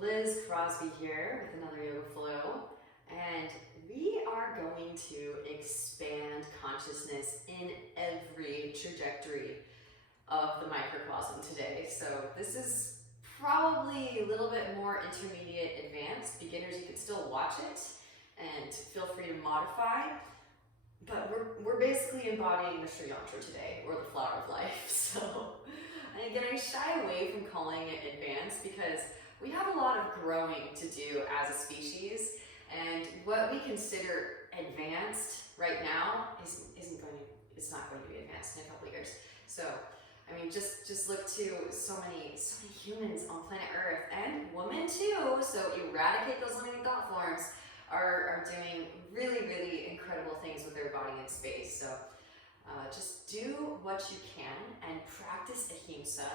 Liz Crosby here with another Yoga Flow, and we are going to expand consciousness in every trajectory of the microcosm today. So this is probably a little bit more intermediate advanced. Beginners, you can still watch it and feel free to modify, but we're basically embodying the Sri Yantra today, or the flower of life. So, and again, I shy away from calling it advanced because we have a lot of growing to do as a species, and what we consider advanced right now it's not going to be advanced in a couple of years. So, I mean, just look to so many humans on planet Earth, and women too. So eradicate those limiting thought forms are doing really, really incredible things with their body and space. So just do what you can and practice ahimsa,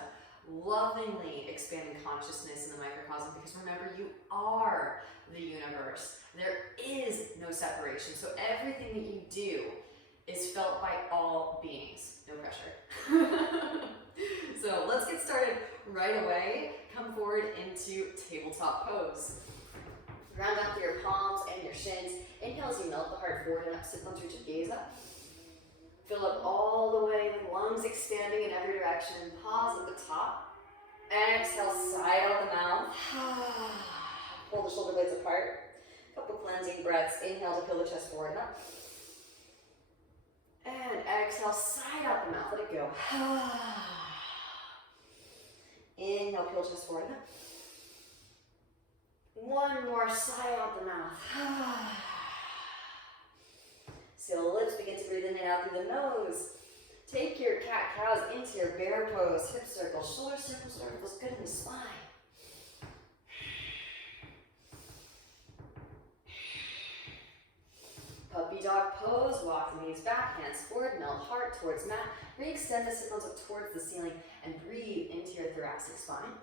lovingly expanding consciousness in the microcosm, because remember, you are the universe. There is no separation. So everything that you do is felt by all beings. No pressure. So let's get started right away. Come forward into tabletop pose. Ground out through your palms and your shins. Inhale as you melt the heart forward and up. Sit bones, reach your gaze up. Fill up all the way, lungs expanding in every direction. Pause at the top. Exhale, sigh out the mouth. Pull the shoulder blades apart. Couple cleansing breaths. Inhale to peel the chest forward and up. And exhale, sigh out the mouth. Let it go. Inhale, peel chest forward and up. One more, sigh out the mouth. Seal the lips, begin to breathe in and out through the nose. Take your cat-cows into your bear pose. Hip circles, shoulder circles, feels good in the spine. Puppy dog pose, walk the knees back, hands forward, melt heart towards mat. Re-extend the sit bones up towards the ceiling and breathe into your thoracic spine.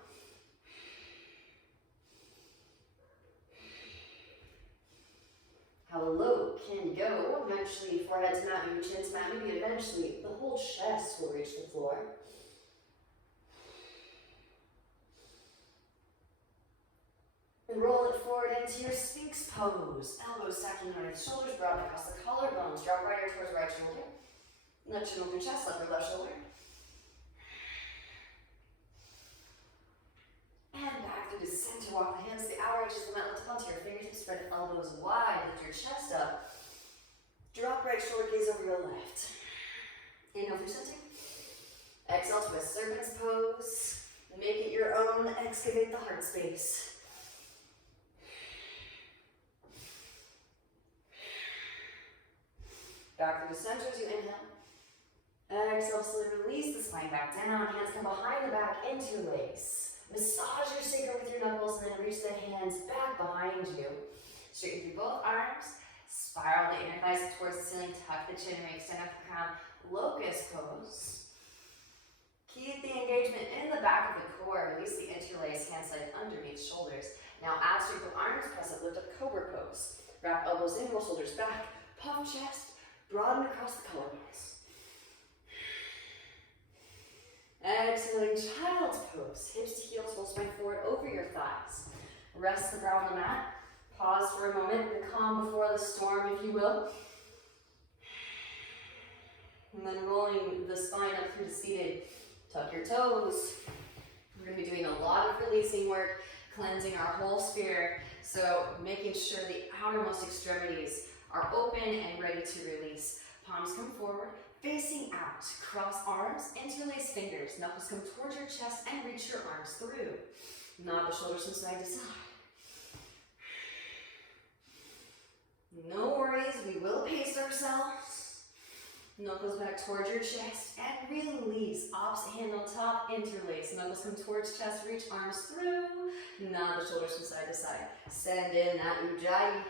How low can you go? Eventually, forehead to mat, maybe chin to mat, maybe eventually the whole chest will reach the floor. And roll it forward into your Sphinx pose. Elbows stacking underneath shoulders, broad across the collarbones. Drop right ear towards right shoulder. Let chin open chest, left shoulder. And back through the center, walk the hands to the outer edges of the mat, lift up onto your fingertips, spread the elbows wide, lift your chest up. Drop right shoulder, gaze over your left. Inhale through center. Exhale, twist serpent's pose. Make it your own, excavate the heart space. Back through the center as you inhale. Exhale, slowly release the spine back down. Hands come behind the back into lace. Massage your sacrum with your knuckles and then reach the hands back behind you. Straighten through both arms. Spiral the inner thighs towards the ceiling. Tuck the chin and extend up the crown. Locust pose. Keep the engagement in the back of the core. Release the interlace, hands slide underneath shoulders. Now as you go, arms press up, lift up cobra pose. Wrap elbows in, roll shoulders back. Puff chest, broaden across the collarbones. Exhaling, child's pose. Hips to heels, full spine forward over your thighs. Rest the brow on the mat. Pause for a moment, the calm before the storm, if you will. And then rolling the spine up through the seated. Tuck your toes. We're going to be doing a lot of releasing work, cleansing our whole sphere. So making sure the outermost extremities are open and ready to release. Palms come forward. Facing out, cross arms, interlace fingers, knuckles come towards your chest and reach your arms through. Nod the shoulders from side to side. No worries, we will pace ourselves. Knuckles back towards your chest and release. Opposite hand on top, interlace. Knuckles come towards chest, reach arms through. Nod the shoulders from side to side. Send in that ujjayi.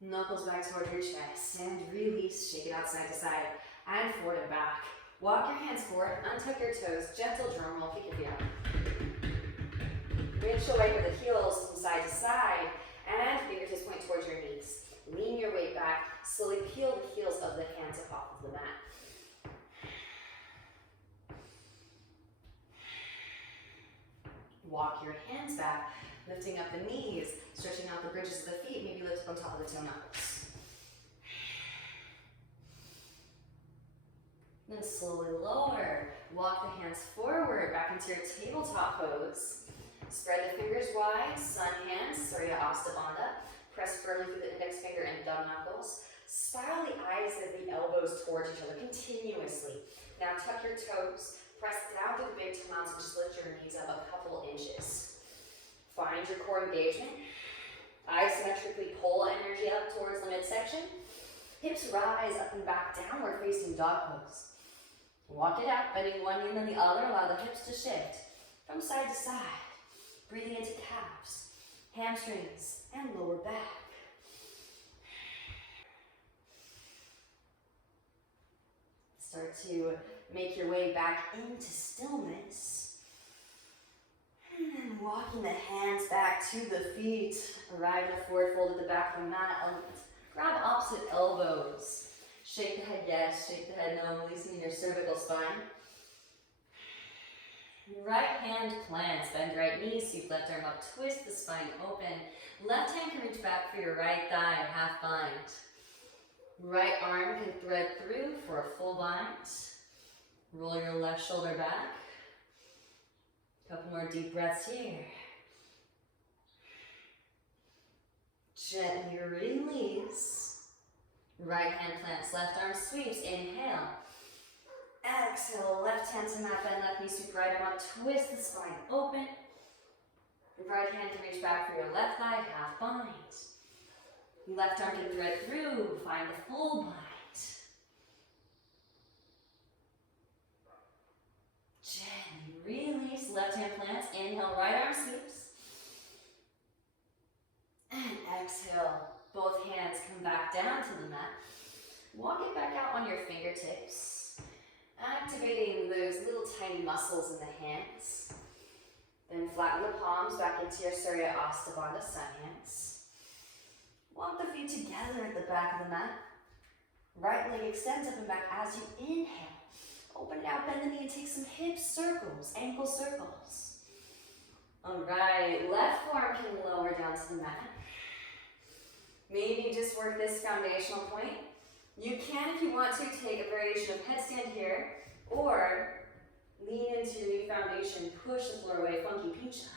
Knuckles back toward your chest and release, shake it out side to side and forward and back. Walk your hands forward, untuck your toes, gentle drum roll, kick your feet up. Windshield wiper the heels from side to side and fingertips point towards your knees. Lean your weight back, slowly peel the heels of the hands up off of the mat. Walk your hands back, lifting up the knees, stretching out the bridges of the feet, maybe lift up on top of the toe knuckles. Then slowly lower. Walk the hands forward, back into your tabletop pose. Spread the fingers wide, sun hands, Surya Asana. Press firmly through the index finger and thumb knuckles. Spiral the eyes of the elbows towards each other continuously. Now tuck your toes. Press down through the big toe mounds and just lift your knees up a couple inches. Find your core engagement. Isometrically pull energy up towards the midsection. Hips rise up and back, downward facing dog pose. Walk it out, bending one knee and then the other. Allow the hips to shift from side to side. Breathing into calves, hamstrings, and lower back. Start to make your way back into stillness. And then walking the hands back to the feet. Arrive in a forward fold at the back of the mat. Grab opposite elbows. Shake the head yes, shake the head no, releasing your cervical spine. Right hand plants, bend right knee, sweep left arm up, twist the spine open. Left hand can reach back for your right thigh, half bind. Right arm can thread through for a full bind. Roll your left shoulder back. Couple more deep breaths here. Gently release. Right hand plants, left arm sweeps, inhale. Exhale, left hand to mat, bend left knee, sweep right arm up, twist the spine open. Right hand can reach back for your left thigh, half bind. Left arm can thread through, find the full bind. Gently release, left hand plants, inhale, right arm sweeps. And exhale, both hands come back down to the mat. Walk it back out on your fingertips. Activating those little tiny muscles in the hands. Then flatten the palms back into your Surya Asana, sun hands. Walk the feet together at the back of the mat. Right leg extends up and back as you inhale. Open it out, bend the knee and take some hip circles, ankle circles. All right, left forearm can lower down to the mat. Maybe just work this foundational point. You can, if you want to, take a variation of headstand here, or lean into your new foundation, push the floor away, funky pincha.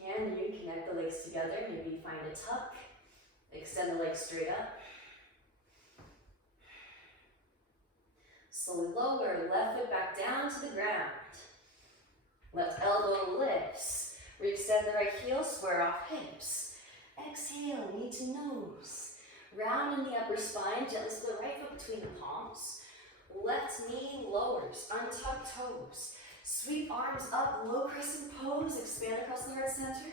Can you connect the legs together? Maybe find a tuck. Extend the legs straight up. Slowly lower, left foot back down to the ground. Left elbow lifts. Re-extend the right heel, square off hips. Exhale, knee to nose. Round in the upper spine, gently slip the right foot between the palms. Left knee lowers, untuck toes. Sweep arms up, low crescent pose, expand across the heart center.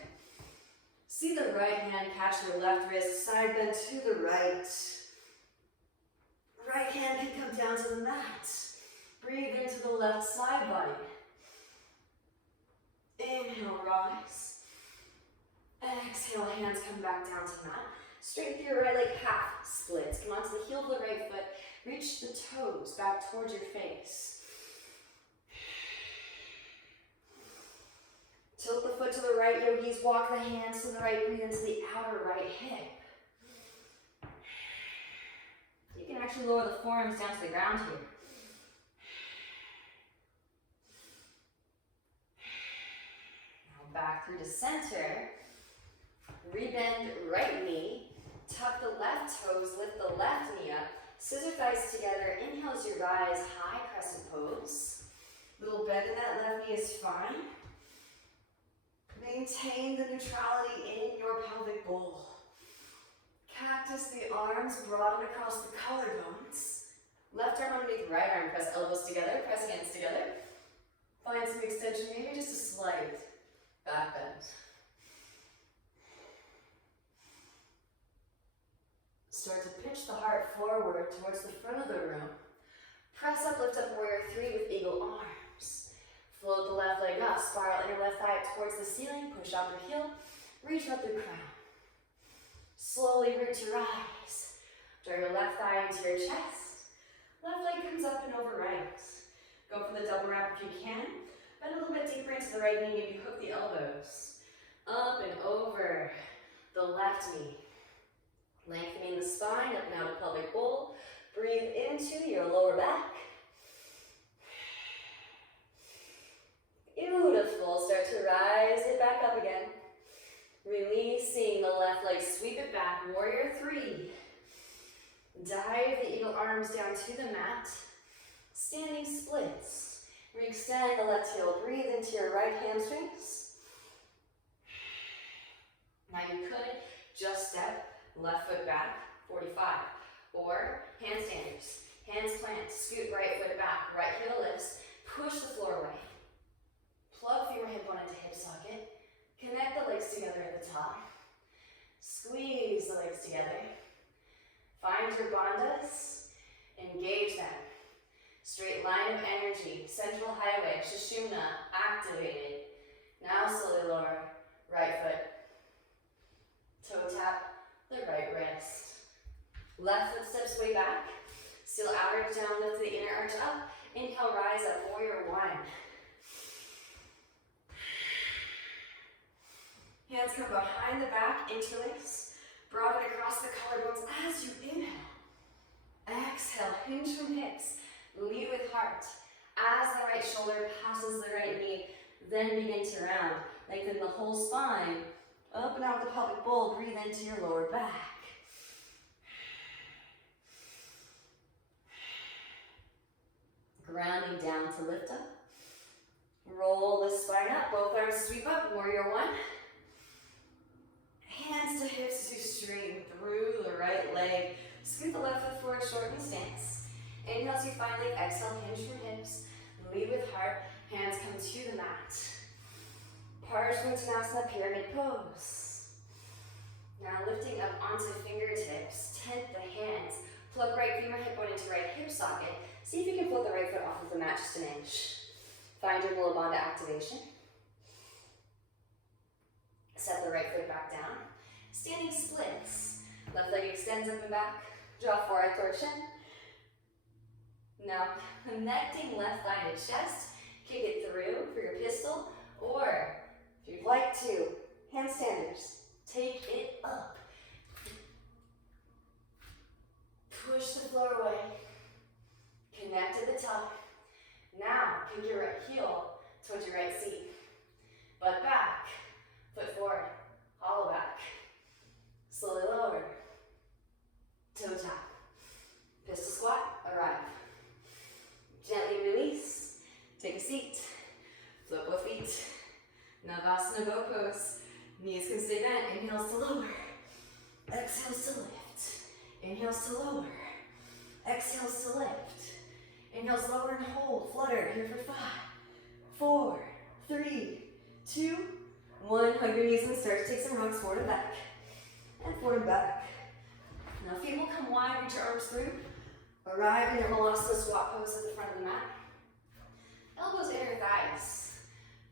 See the right hand catch your left wrist, side bend to the right. Right hand can come down to the mat. Breathe into the left side body. Inhale, rise. Exhale, hands come back down to the mat. Straight through your right leg, half splits. Come onto the heel of the right foot. Reach the toes back towards your face. Tilt the foot to the right, yogis. Walk the hands to the right. Breathe into the outer right hip. You can actually lower the forearms down to the ground here. Now back through to center. Rebend right knee. Tuck the left toes. Lift the left knee up. Scissor thighs together. Inhale as you rise. High crescent pose. Little bend in that left knee is fine. Maintain the neutrality in your pelvic bowl. Cactus the arms, broaden across the collarbones. Left arm underneath right arm, press elbows together, press hands together. Find some extension, maybe just a slight back bend. Start to pitch the heart forward towards the front of the room. Press up, lift up, warrior three with eagle arms. Float the left leg up, spiral inner left thigh towards the ceiling, push out the heel, reach out the crown. Slowly root to rise. Draw your left thigh into your chest. Left leg comes up and over right. Go for the double wrap if you can. Bend a little bit deeper into the right knee, maybe hook the elbows. Up and over the left knee. Lengthening the spine, up and out of pelvic bowl. Breathe into your lower back. Beautiful. Start to rise it back up again. Releasing the left leg, sweep it back. Warrior 3. Dive the eagle arms down to the mat. Standing splits. Re-extend the left heel. Breathe into your right hamstrings. Now you could just step left foot back, 45. Or handstanders. Hands plant, scoot right foot back, right heel lifts. Push the floor away. Plug femur hip bone into hip socket. Connect the legs together at the top. Squeeze the legs together. Find your bandhas. Engage them. Straight line of energy. Central highway. Sushumna activated. Now slowly lower. Right foot. Toe tap the right wrist. Left foot steps way back. Still outer down, lift the inner arch up. Inhale, rise up, warrior 1. Hands come behind the back, interlace. Broaden across the collarbones as you inhale. Exhale, hinge from hips. Lead with heart. As the right shoulder passes the right knee, then begin to round. Lengthen the whole spine. Up and out of the pelvic bowl, breathe into your lower back. Grounding down to lift up. Roll the spine up, both arms sweep up, warrior 1. Hands to hips as you straighten through the right leg. Scoot the left foot forward, shorten stance. Inhale as you finally exhale, hinge from hips. Lead with heart, hands come to the mat. Parsvantanasana, pyramid pose. Now lifting up onto fingertips, tent the hands. Plug right femur hip bone into right hip socket. See if you can float the right foot off of the mat just an inch. Find your Mula Bandha activation. Set the right foot back down. Standing splits. Left leg extends up and back. Draw forward toward chin. Now connecting left thigh to chest. Kick it through for your pistol. Or if you'd like to, handstanders. Take it up. Push the floor away. Connect at the top. Now, kick your right heel towards your right seat. Butt back. Foot forward. Hollow back. Slowly lower. Toe tap. Pistol squat. Arrive. Gently release. Take a seat. Float both feet. Navasana bow pose. Knees can stay bent. Inhales to lower. Exhales to lift. Inhales to lower. Exhales to lift. Inhales lower and hold. Flutter here for 5, 4, 3, 2, 1. Hug your knees and start to take some rocks forward and back. And forward and back. Now feet will come wide, reach your arms through. Arrive in your Malasana squat pose at the front of the mat. Elbows inner thighs.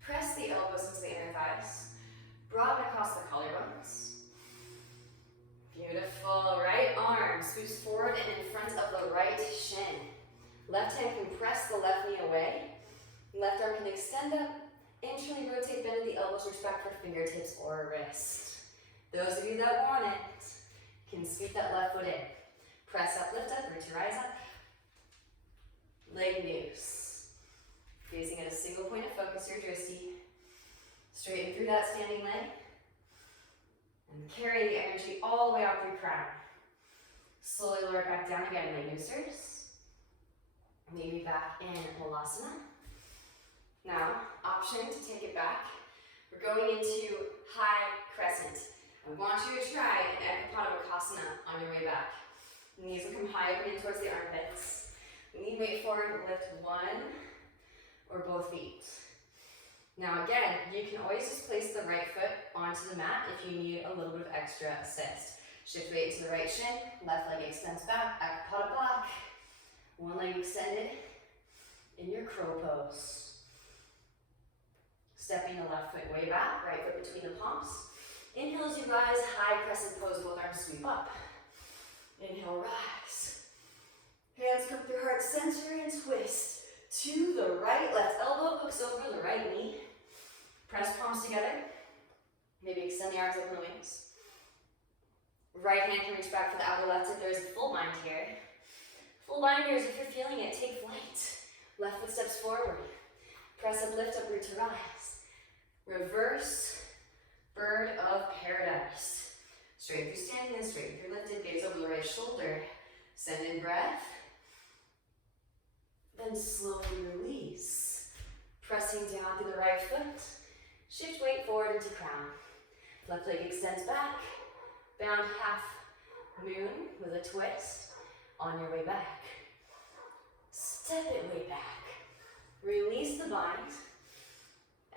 Press the elbows into the inner thighs. Broaden across the collarbones. Beautiful. Right arm scoops forward and in front of the right shin. Left hand can press the left knee away. Left arm can extend up. Internally rotate, bend at the elbows, reach back for fingertips or wrist. Those of you that want it can scoop that left foot in. Press up, lift up, reach your eyes up. Leg noose. Gazing at a single point of focus, your drishti. Straighten through that standing leg. And carry the energy all the way out through crown. Slowly lower back down again, leg noosers. Maybe back in Malasana. Now, option to take it back. We're going into high crescent. I want you to try an Embody on your way back. Knees will come high up and in towards the armpits. Lean weight forward, lift 1 or both feet. Now again, you can always just place the right foot onto the mat if you need a little bit of extra assist. Shift weight to the right shin, left leg extends back, Akapata block. One leg extended in your crow pose. Stepping the left foot way back, right foot between the palms. Inhale as you rise, high crescent pose, both arms sweep up. Inhale, rise. Hands come through heart center and twist. To the right, left elbow hooks over the right the arms, open the wings. Right hand can reach back for the outer left if there's a full bind here. Full binders, if you're feeling it, take flight. Left foot steps forward. Press up, lift up, root to rise. Reverse bird of paradise. Straight through standing and straight through lifted. Gaze over the right shoulder. Send in breath. Then slowly release. Pressing down through the right foot. Shift weight forward into crown. Left leg extends back. Bound half moon with a twist. On your way back. Step it way back. Release the bind.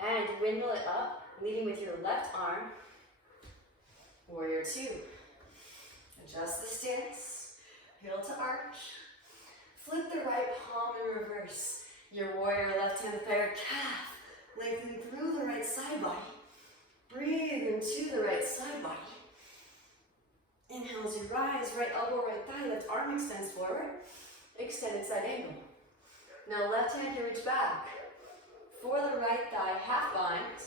And windmill it up, leading with your left arm. Warrior two. Adjust the stance. Heel to arch. Flip the right palm in reverse. Your warrior left hand thigh calf. Lengthen through the right side body. Breathe into the right side body. Inhale as you rise, right elbow, right thigh, left arm extends forward. Extended side angle. Now left hand can reach back. For the right thigh, half bind.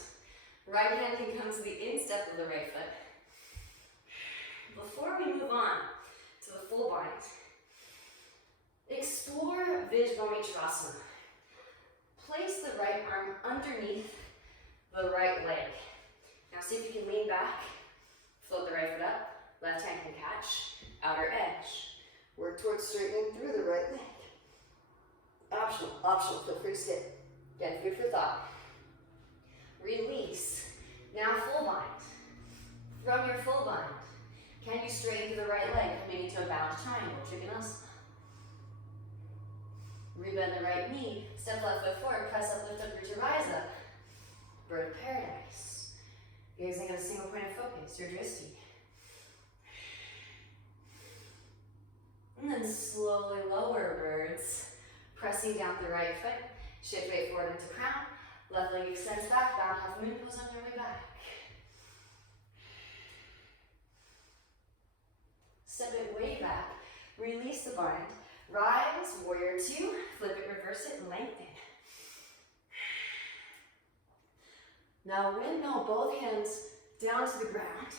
Right hand can come to the instep of the right foot. Before we move on to the full bind, explore Vijvamichrasana. Place the right arm underneath the right leg. Now see if you can lean back, float the right foot up, left hand can catch, outer edge. Work towards straightening through the right leg. Optional, feel free to skip. Again, food for thought. Release. Now full bind. From your full bind, can you straighten through the right leg, coming into a balanced triangle, chicken asana? Rebend the right knee, step left foot forward, press up, lift up, root to rise up. Bird of paradise. Gazing at a single point of focus, your drishti. And then slowly lower birds, pressing down the right foot, shift weight forward into crown, left leg extends back, bound half moon pose on your way back. Step it way back, release the bind, rise, warrior two, flip it, reverse it, and lengthen. Now windmill both hands down to the ground.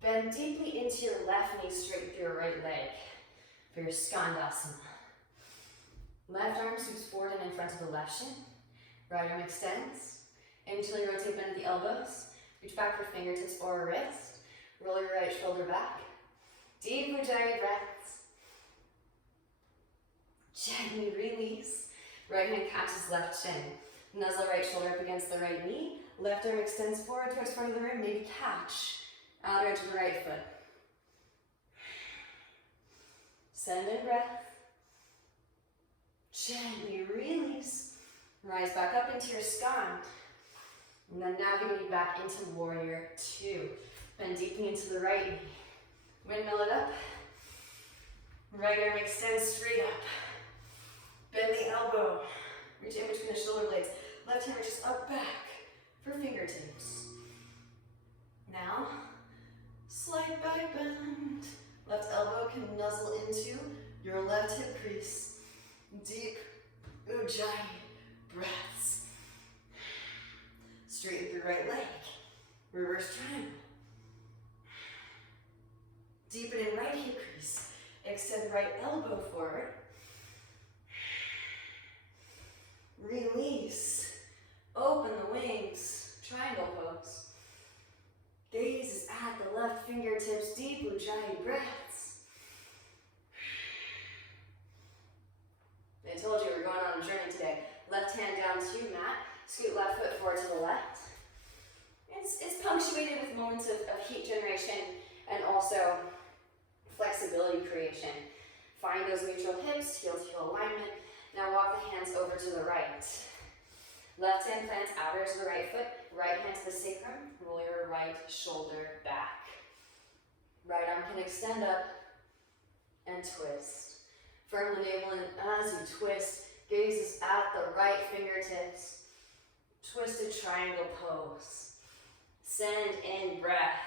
Bend deeply into your left knee, straight through your right leg for your skandasana. Left arm scoops forward and in front of the left shin. Right arm extends. Until you rotate, bend at the elbows. Reach back for fingertips or wrist. Roll your right shoulder back. Deep Ujjayi breaths. Gently release. Right hand catches left shin. Nuzzle right shoulder up against the right knee. Left arm extends forward towards front of the room. Maybe catch. Outer edge of the right foot. Send in breath. Gently release. Rise back up into your skand. And then navigating back into warrior two. Bend deeply into the right knee. Windmill it up. Right arm extends straight up. Bend the elbow. Reach in between the shoulder blades. Left hand reaches up back for fingertips. Now, slight back bend. Left elbow can nuzzle into your left hip crease. Deep Ujjayi breaths. Straighten through right leg. Reverse triangle. Deepen in right hip crease. Extend right elbow forward. Release. Open the wings. Triangle pose. Gaze is at the left fingertips. Deep Ujjayi breaths. I told you we're going on a journey today. Left hand down to mat. Scoot left foot forward to the left. It's punctuated with moments of heat generation and also flexibility creation. Find those neutral hips, heel to heel alignment. Now walk the hands over to the right. Left hand plants outer edge of the right foot. Right hand to the sacrum. Roll your right shoulder back. Right arm can extend up and twist. Firm the navel in as you twist. Gaze is at the right fingertips. Twisted triangle pose. Send in breath.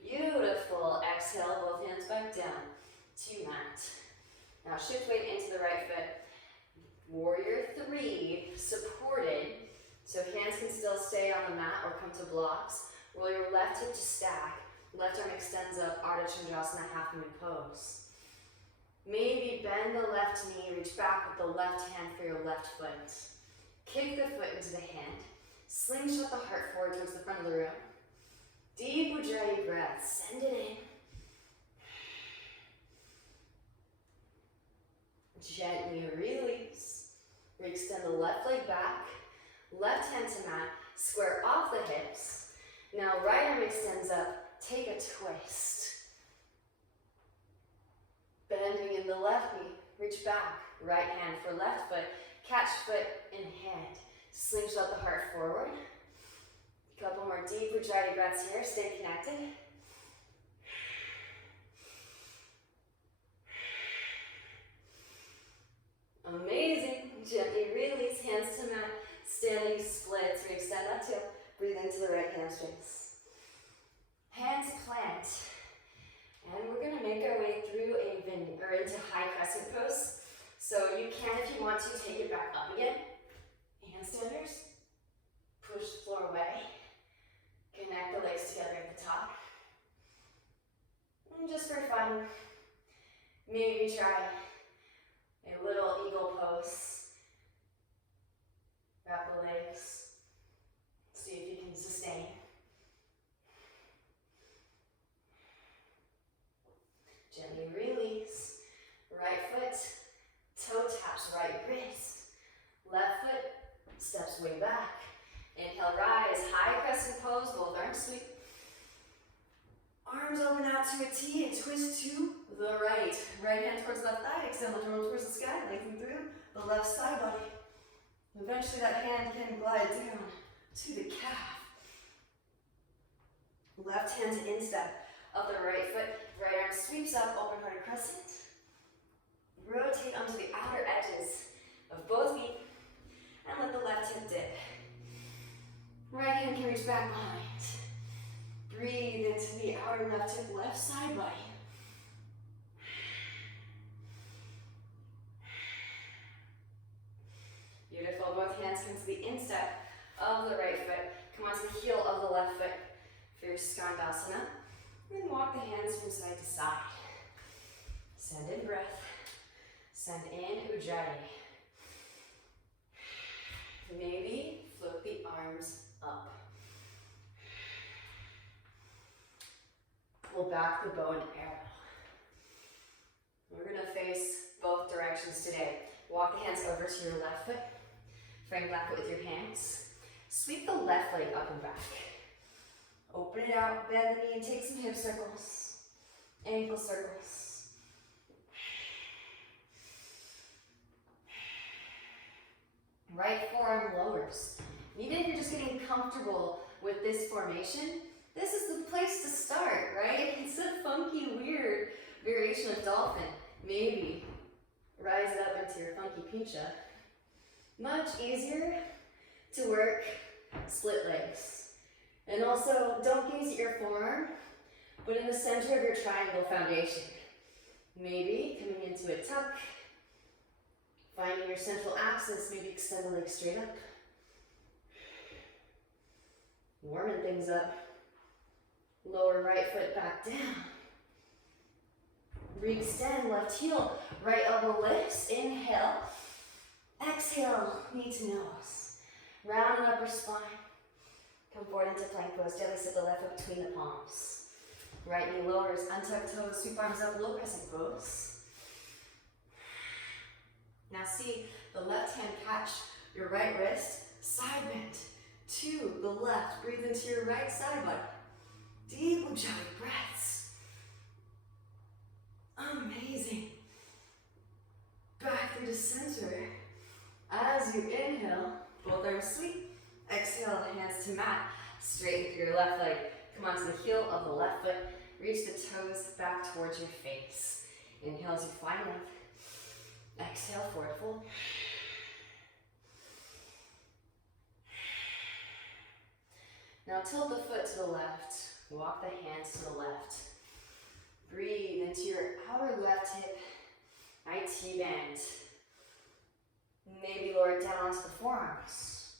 Beautiful. Exhale, both hands back down to mat. Now shift weight into the right foot. Warrior three, supported. So hands can still stay on the mat or come to blocks. Roll your left hip to stack. Left arm extends up, Ardha Chandrasana, half moon pose. Maybe bend the left knee, reach back with the left hand for your left foot. Kick the foot into the hand. Slingshot the heart forward towards the front of the room. Deep Ujjayi breath, send it in. Gently release. Re-extend the left leg back. Left hand to mat. Square off the hips. Now right arm extends up. Take a twist. Bending in the left knee. Reach back. Right hand for left foot. Catch foot in hand. Slingshot the heart forward. A couple more deep Ujjayi breaths here. Stay connected. Amazing. Gently release, hands to mat, standing splits. Re-extend that too. Breathe into the right hamstrings. Hands plant. And we're going to make our way through into high crescent pose. So you can, if you want to, take it back up again. Handstanders. Push the floor away. Connect the legs together at the top. And just for fun, maybe try a little eagle pose. Wrap the legs. See if you can sustain. Gently release. Right foot, toe taps right wrist. Left foot steps way back. Inhale, rise, high crescent pose, both arms sweep. Arms open out to a T and twist to the right. Right hand towards left thigh, extend the toes towards the sky, lengthen through the left side body. Eventually that hand can glide down to the calf. Left hand to instep of the right foot. Right arm sweeps up, open hearted crescent. Rotate onto the outer edges of both feet and let the left hip dip. Right hand can reach back behind. Breathe into the outer left hip, left side body. Beautiful. Both hands come to the instep of the right foot. Come onto the heel of the left foot for your Skandasana. And walk the hands from side to side. Send in breath. Send in Ujjayi. Maybe float the arms up. Pull back the bow and arrow. We're going to face both directions today. Walk the hands over to your left foot. Frame left foot with your hands. Sweep the left leg up and back. Open it out, bend the knee, and take some hip circles. Ankle circles. Right forearm lowers. Even if you're just getting comfortable with this formation, this is the place to start, right? It's a funky, weird variation of dolphin. Maybe rise it up into your funky pincha. Much easier to work split legs. And also, don't gaze at your forearm, but in the center of your triangle foundation. Maybe coming into a tuck, finding your central axis, maybe extend the legs straight up. Warming things up. Lower right foot back down. Re-extend left heel, right elbow lifts. Inhale. Exhale, knee to nose. Round and upper spine. Come forward into plank pose. Gently sit the left foot between the palms. Right knee lowers, untuck toes, sweep arms up, low crescent pose. Now see the left hand catch your right wrist, side bend to the left. Breathe into your right side body. Deep Ujjayi breaths. Amazing. Back through the center. As you inhale, both arms sweep. Exhale, hands to mat. Straighten through your left leg. Come onto the heel of the left foot. Reach the toes back towards your face. Inhale as you find length. Exhale, forward fold. Now tilt the foot to the left. Walk the hands to the left. Breathe into your outer left hip. IT bend. Maybe lower it down onto the forearms.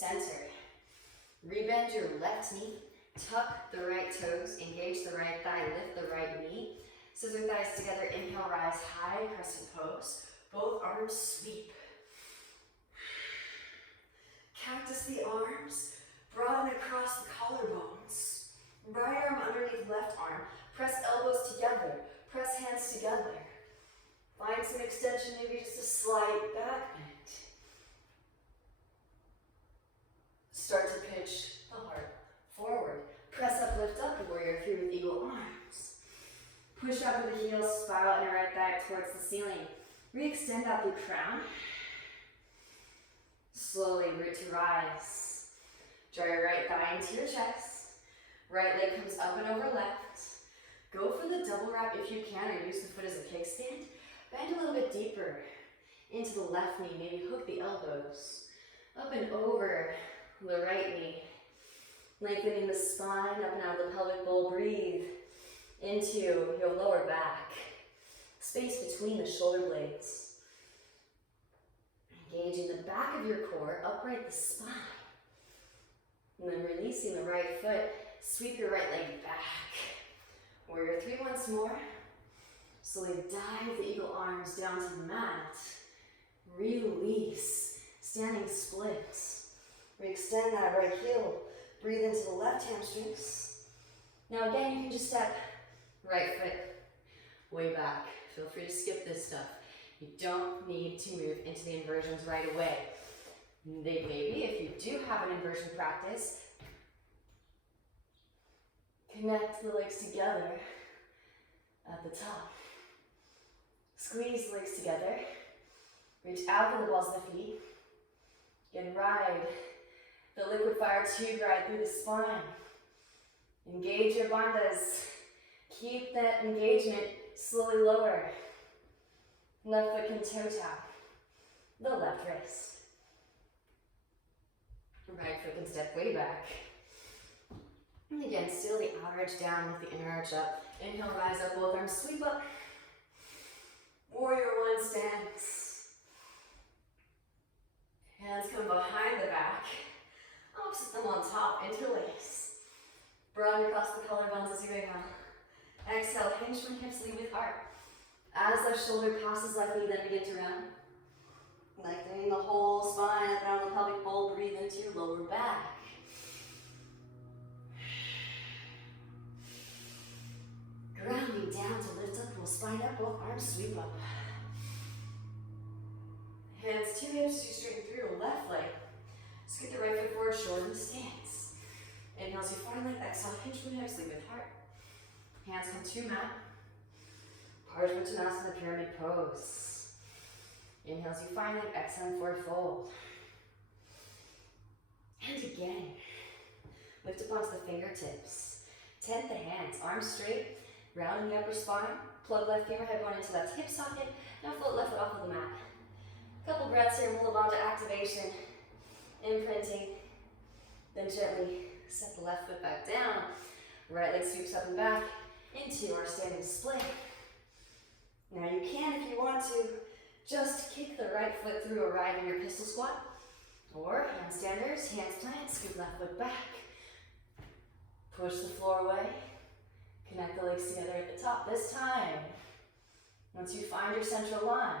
center. Rebend your left knee, tuck the right toes, engage the right thigh, lift the right knee. Scissor thighs together, inhale, rise high, crescent pose. Both arms sweep. Cactus the arms, broaden across the collarbones. Right arm underneath left arm. Press elbows together, press hands together. Find some extension, maybe just a slight back bend. Start to pitch the heart forward. Press up, lift up, warrior three with eagle arms. Push out with the heels, spiral inner right thigh towards the ceiling. Re-extend out through crown. Slowly root to rise. Draw your right thigh into your chest. Right leg comes up and over left. Go for the double wrap if you can, or use the foot as a kickstand. Bend a little bit deeper into the left knee. Maybe hook the elbows. Up and over the right knee. Lengthening the spine up and out of the pelvic bowl. Breathe into your lower back. Space between the shoulder blades. Engaging the back of your core, upright the spine. And then releasing the right foot, sweep your right leg back. Warrior three once more. Slowly dive the eagle arms down to the mat. Release, standing split. Re-extend that right heel. Breathe into the left hamstrings. Now again, you can just step right foot way back. Feel free to skip this stuff. You don't need to move into the inversions right away. Maybe if you do have an inversion practice, connect the legs together at the top. Squeeze the legs together. Reach out to the balls of the feet. Again, ride the liquid fire tube ride through the spine. Engage your bandhas. Keep that engagement slowly lower. Left foot can toe tap the left wrist. Right foot can step way back. And again, still the outer edge down with the inner arch up. Inhale, rise up, both arms sweep up. Warrior one stance. Hands come behind the back. Opposite them on top, interlace. Broaden across the collarbones as you inhale. Exhale, hinge from hips, lead with heart. As that shoulder passes left knee, then begin to round. Lengthening the whole spine up and out of the pelvic bowl, breathe into your lower back. Grounding down to lift up, pull spine up, both arms sweep up. Hands to hips, you straighten through your left leg. Scoot the right foot forward, shorten stance. Inhale as you find leg, exhale, hinge from hips, lead with heart. Hands come to mat. Parsvatanasana, pyramid pose. Inhale as you find leg, exhale and forward fold. And again. Lift up onto the fingertips. Tent the hands, arms straight, rounding the upper spine. Plug left femur head bone into left hip socket. Now float left foot off of the mat. Couple breaths here, we'll move on to activation. Imprinting. Then gently set the left foot back down. Right leg sweeps up and back into our standing split. Now you can, if you want to, just kick the right foot through, arrive in your pistol squat. Or handstanders, hands planted, scoop left foot back. Push the floor away. Connect the legs together at the top. This time, once you find your central line,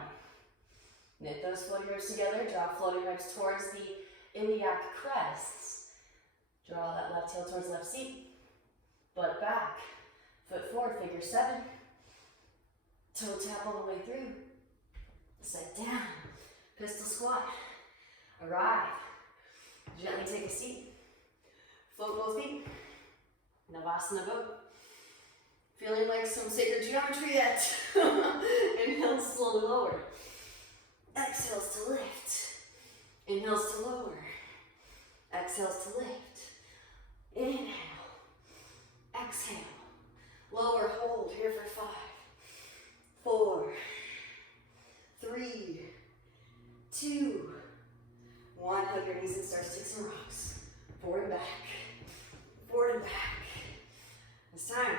knit those floating ribs together, draw floating ribs towards the iliac crests. Draw that left heel towards left seat. Butt back. Foot forward, figure seven. Toe tap all the way through. Set down. Pistol squat. Arrive. Gently take a seat. Float both feet. Navasana boat. Feeling like some sacred geometry yet? Inhale, slowly lower. Exhales to lift. Inhales to lower. Exhales to lift. Inhale. Exhale. Lower, hold here for 5, 4, 3, 2, 1. Hug your knees and start to take some rocks. Forward and back. Forward and back. This time,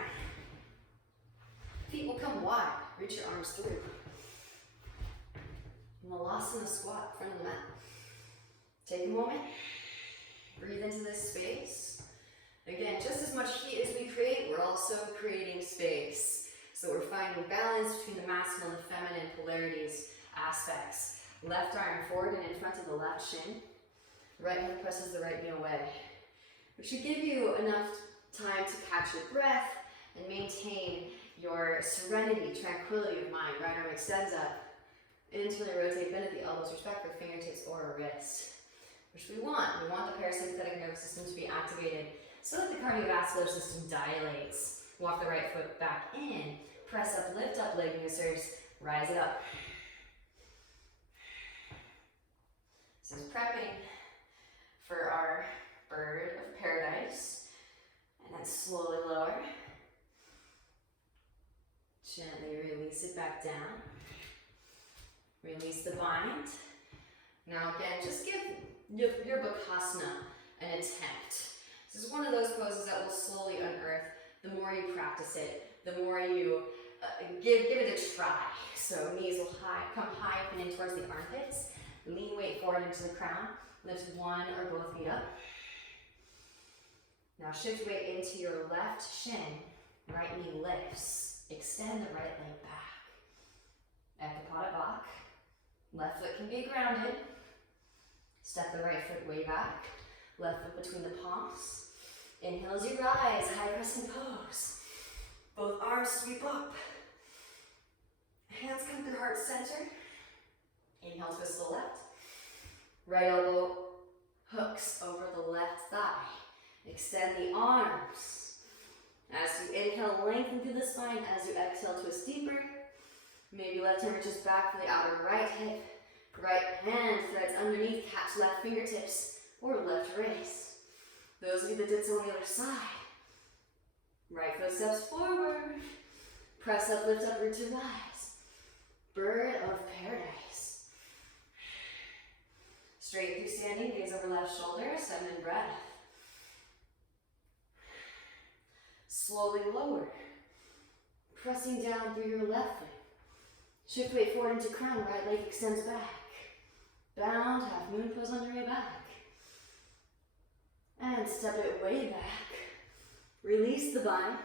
feet will come wide. Reach your arms through. Malasana squat, front of the mat. Take a moment. this space. Again, just as much heat as we create, we're also creating space. So we're finding balance between the masculine and the feminine polarities, aspects. Left arm forward and in front of the left shin. Right hand presses the right knee away. Which should give you enough time to catch your breath and maintain your serenity, tranquility of mind. Right arm extends up. Internally rotate, bend at the elbows, reach back for fingertips or a wrist. Which we want. We want the parasympathetic nervous system to be activated so that the cardiovascular system dilates. Walk the right foot back in. Press up, lift up, leg users. Rise it up. This is prepping for our bird of paradise. And then slowly lower. Gently release it back down. Release the bind. Now again, just give your bakasana an attempt. This is one of those poses that will slowly unearth the more you practice it, the more you give it a try. So knees will come high and in towards the armpits. Lean weight forward into the crown. Lift one or both feet up. Now shift weight into your left shin. Right knee lifts. Extend the right leg back. Ekapada Bak. Left foot can be grounded. Step the right foot way back. Left foot between the palms. Inhale as you rise, high crescent pose. Both arms sweep up. Hands come through heart center. Inhale, twist to the left. Right elbow hooks over the left thigh. Extend the arms. As you inhale, lengthen through the spine. As you exhale, twist deeper. Maybe left hand reaches back for the outer right hip. Right hand threads underneath, catch left fingertips or left wrist. Those of you that did so on the other side. Right foot steps forward. Press up, lift up, root to rise. Bird of paradise. Straight through standing, gaze over left shoulder, send in breath. Slowly lower. Pressing down through your left foot. Shift weight forward into crown, right leg extends back. Bound, half moon pose on your way back. And step it way back. Release the bind.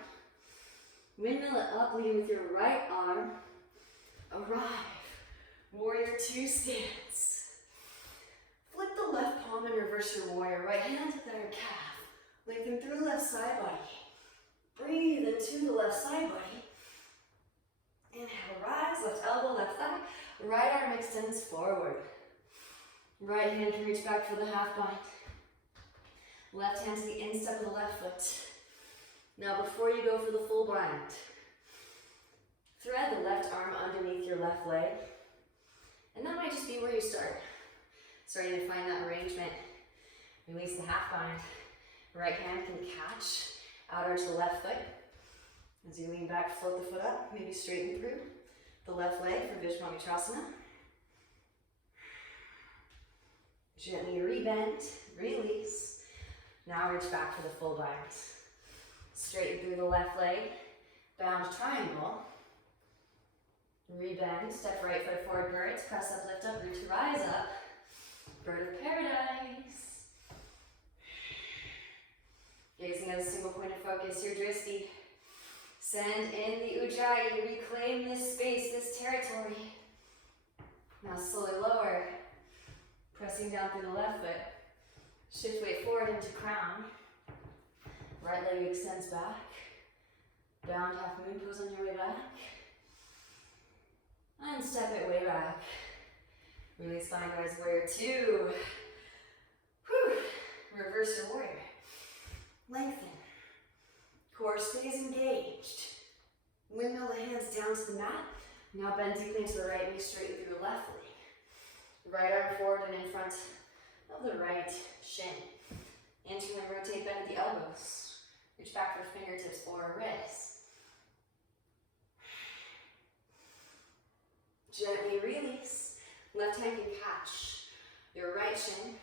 Windmill it up, leading with your right arm. Arrive. Warrior two stance. Flip the left palm and reverse your warrior. Right hand to the inner calf. Lengthen through left side body. Breathe into the left side body. Inhale, rise, left elbow, left thigh. Right arm extends forward. Right hand can reach back for the half bind. Left hand to the instep of the left foot. Now before you go for the full bind, thread the left arm underneath your left leg. And that might just be where you start. Starting to find that arrangement. Release the half bind. Right hand can catch outer to the left foot. As you lean back, float the foot up, maybe straighten through the left leg for Vishwamitra. Gently rebend, release. Now reach back for the full bind. Straighten through the left leg, bound triangle. Rebend, step right foot forward, birds, press up, lift up, root to rise up. Bird of paradise. Gazing at a single point of focus, your drishti. Send in the ujjayi, reclaim this space, this territory. Now slowly lower, pressing down through the left foot. Shift weight forward into crown. Right leg extends back. Bound half moon pose on your way back. And step it way back. Release bind, rise warrior two. Whew. Reverse your warrior. Lengthen. Core stays engaged. Windmill the hands down to the mat. Now bend deeply into the right knee, straighten through the left leg. Right arm forward and in front of the right shin. Internally rotate, bend at the elbows. Reach back for fingertips or wrists. Gently release. Left hand can catch your right shin.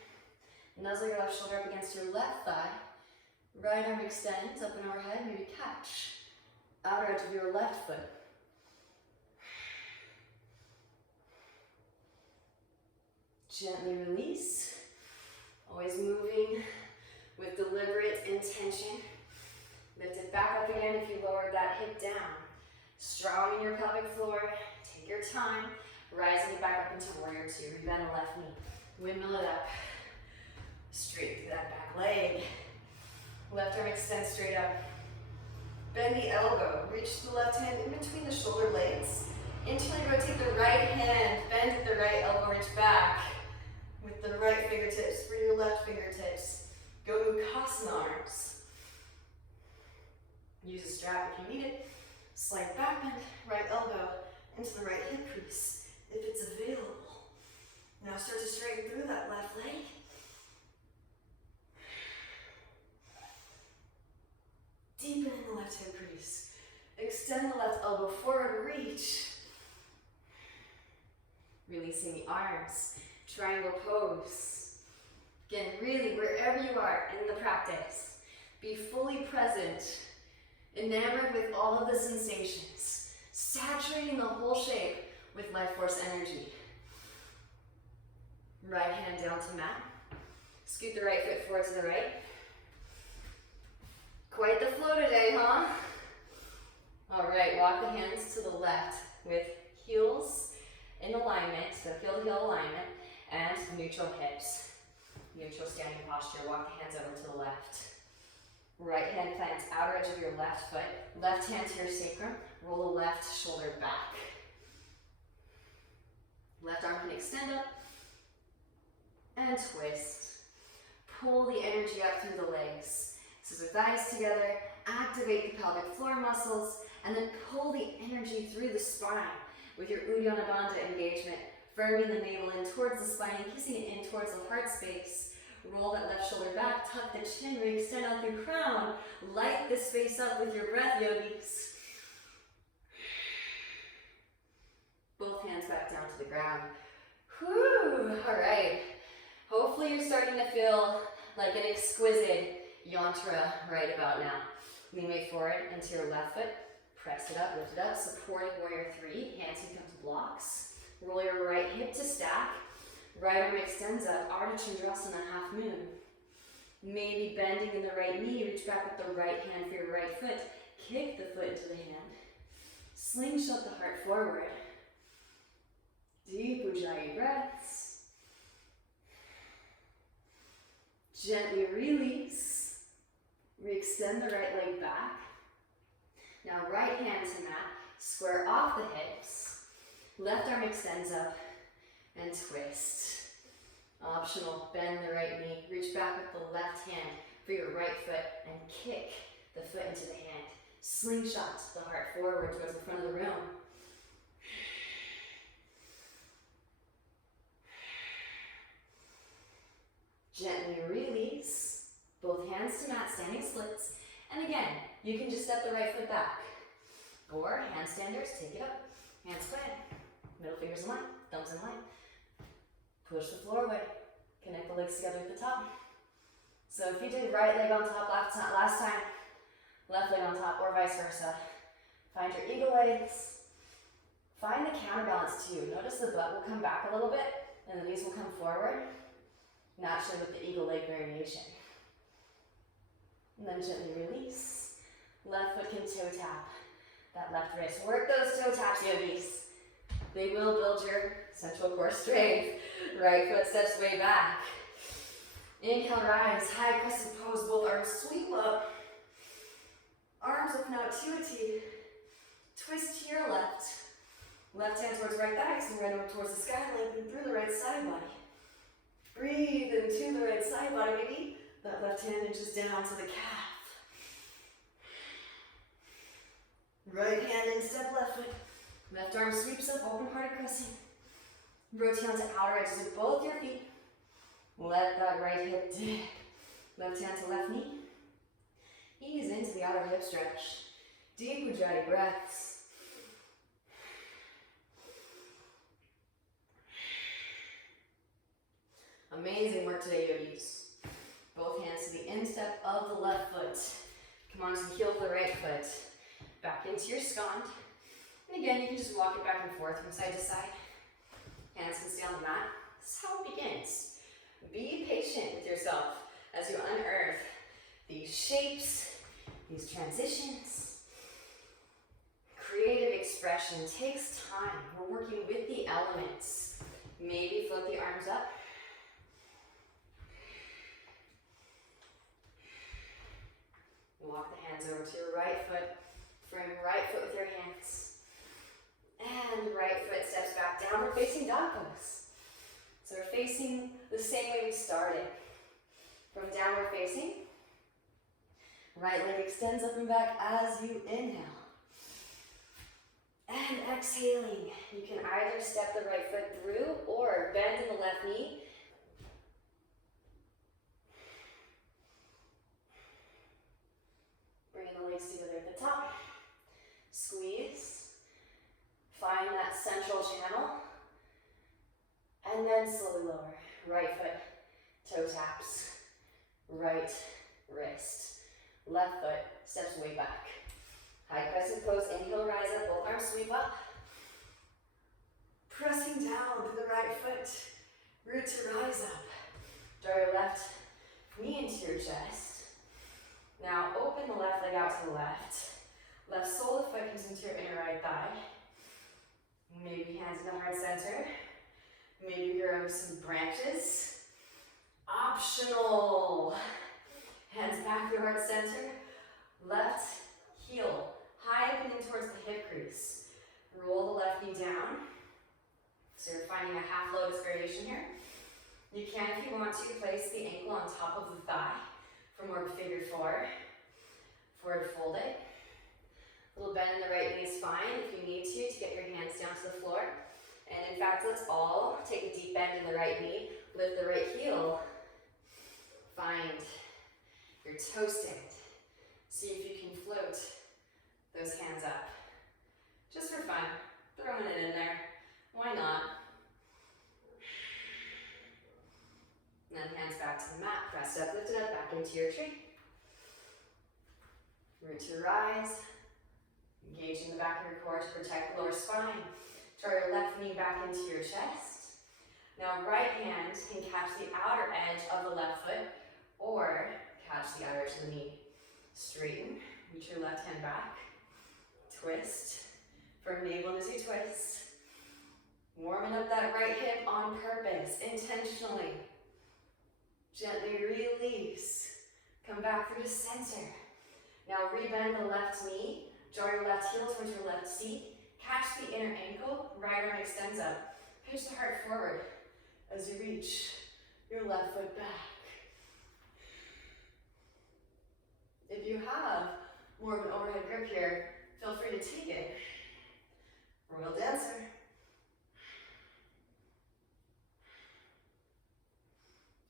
Nuzzle your left shoulder up against your left thigh. Right arm extends up and overhead, maybe catch outer edge of your left foot. Gently release. Always moving with the intention. Lift it back up again if you lowered that hip down. Strong in your pelvic floor. Take your time. Rising it back up into warrior two. Rebend the left knee. Windmill it up. Straight through that back leg. Left arm extends straight up. Bend the elbow. Reach the left hand in between the shoulder blades. Internally rotate the right hand. Bend the right elbow, reach back. With the right fingertips for your left fingertips. Go microcosm arms. Use a strap if you need it. Slight back bend, right elbow into the right hip crease if it's available. Now start to straighten through that left leg. Deepen in the left hip crease. Extend the left elbow forward, reach. Releasing the arms, triangle pose. Again, really, wherever you are in the practice, be fully present, enamored with all of the sensations, saturating the whole shape with life force energy. Right hand down to mat. Scoot the right foot forward to the right. Quite the flow today, huh? All right, walk the hands to the left with heels in alignment, so heel to heel alignment, and neutral hips. Neutral standing posture. Walk the hands over to the left. Right hand plants outer edge of your left foot. Left hand to your sacrum. Roll the left shoulder back. Left arm can extend up and twist. Pull the energy up through the legs. Scissor thighs together. Activate the pelvic floor muscles, and then pull the energy through the spine with your Uddiyana Bandha engagement, firming the navel in towards the spine and kissing it in towards the heart space. Roll that left shoulder back, tuck the chin, re-extend out through crown. Light the space up with your breath, yogis. Both hands back down to the ground. Whew, all right. Hopefully you're starting to feel like an exquisite yantra right about now. Lean weight forward into your left foot. Press it up, lift it up, supporting warrior three. Hands can come to blocks. Roll your right hip to stack. Right arm extends up, Ardha Chandrasana, half moon. Maybe bending in the right knee, reach back with the right hand for your right foot. Kick the foot into the hand. Slingshot the heart forward. Deep Ujjayi breaths. Gently release. Re-extend the right leg back. Now right hand to mat, square off the hips. Left arm extends up and twist. Optional, bend the right knee, reach back with the left hand for your right foot and kick the foot into the hand. Slingshot the heart forward towards the front of the room. Gently release, both hands to mat, standing splits. And again, you can just step the right foot back. Or handstanders, take it up, hands plant, middle fingers in line, thumbs in line. Push the floor away, connect the legs together at the top. So if you did right leg on top last time, left leg on top, or vice versa. Find your eagle legs. Find the counterbalance too. Notice the butt will come back a little bit, and the knees will come forward, naturally with the eagle leg variation. And then gently release. Left foot can toe tap that left wrist. Work those toe taps, yogis. They will build your central core strength. Right foot steps way back. Inhale, rise, high crescent pose. Both arms sweep up. Arms open out to a T. Twist to your left. Left hand towards right thigh, and right arm towards the sky, lengthen through the right side body. Breathe into the right side body, maybe. That left hand inches down to the calf. Right hand in step, left foot. Left arm sweeps up, open-hearted crescent. Rotate onto outer edges of both your feet. Let that right hip dip. Left hand to left knee. Ease into the outer hip stretch. Deep Ujjayi breaths. Amazing work today, yogis. Both hands to the instep of the left foot. Come on to the heel of the right foot. Back into your skand. And again, you can just walk it back and forth from side to side. Hands can stay on the mat. This is how it begins. Be patient with yourself as you unearth these these shapes, these transitions. Creative expression takes time. We're working with the elements. Maybe float the arms up. Walk the hands over to your right foot. Frame right foot with your hands. And right foot steps back, downward facing dog pose. So we're facing the same way we started. From downward facing, right leg extends up and back as you inhale. And exhaling, you can either step the right foot through or bend in the left knee. Bringing the legs together at the top. Squeeze. Find that central channel. And then slowly lower. Right foot, toe taps. Right wrist. Left foot steps way back. High crescent pose, inhale, rise up, both arms sweep up. Pressing down through the right foot, root to rise up. Draw your left knee into your chest. Now open the left leg out to the left. Left sole of the foot comes into your inner right thigh. Maybe hands in the heart center. Maybe grow some branches. Optional. Hands back to your heart center. Left heel high opening towards the hip crease. Roll the left knee down. So you're finding a half lotus variation here. You can, if you want to, place the ankle on top of the thigh for more of a figure four. Forward fold it. A little bend in the right knee is fine if you need to get your hands down to the floor. And in fact, let's all take a deep bend in the right knee. Lift the right heel. Find your toe stand. See if you can float those hands up. Just for fun, throwing it in there. Why not? And then hands back to the mat, pressed up, lifted up, back into your tree. Root to rise. Engaging the back of your core to protect the lower spine. Draw your left knee back into your chest. Now right hand can catch the outer edge of the left foot or catch the outer edge of the knee. Straighten, reach your left hand back. Twist. From navel to twist. Warming up that right hip on purpose, intentionally. Gently release. Come back through to center. Now rebend the left knee. Draw your left heel towards your left seat. Catch the inner ankle. Right arm extends up. Pitch the heart forward as you reach your left foot back. If you have more of an overhead grip here, feel free to take it. Royal dancer.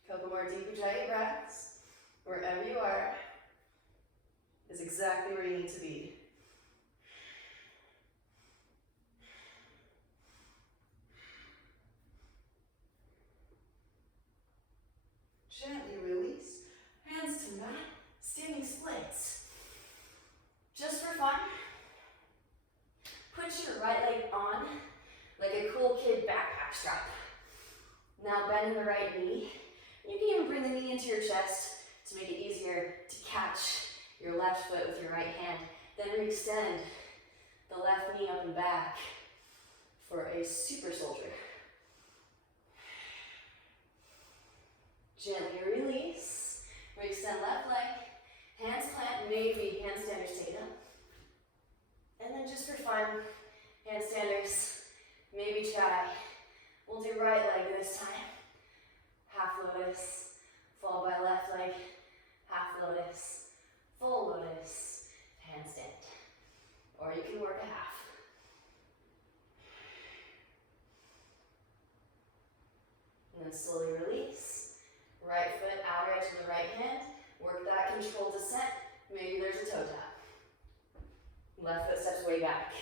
Couple more deep Ujjayi breaths. Wherever you are is exactly where you need to be. Gently release. Hands to mat. Standing splits. Just for fun, put your right leg on like a cool kid backpack strap. Now bend the right knee. You can even bring the knee into your chest to make it easier to catch your left foot with your right hand. Then re-extend the left knee up and back for a super soldier. Gently release. Re-extend left leg. Hands plant, maybe handstanders take up. And then just for fun, handstanders, maybe try. We'll do right leg this time. Half lotus, followed by left leg, half lotus, full lotus, handstand. Or you can work a half. And then slowly release. Right foot, outer edge of the right hand. Work that controlled descent. Maybe there's a toe tap. Left foot steps way back.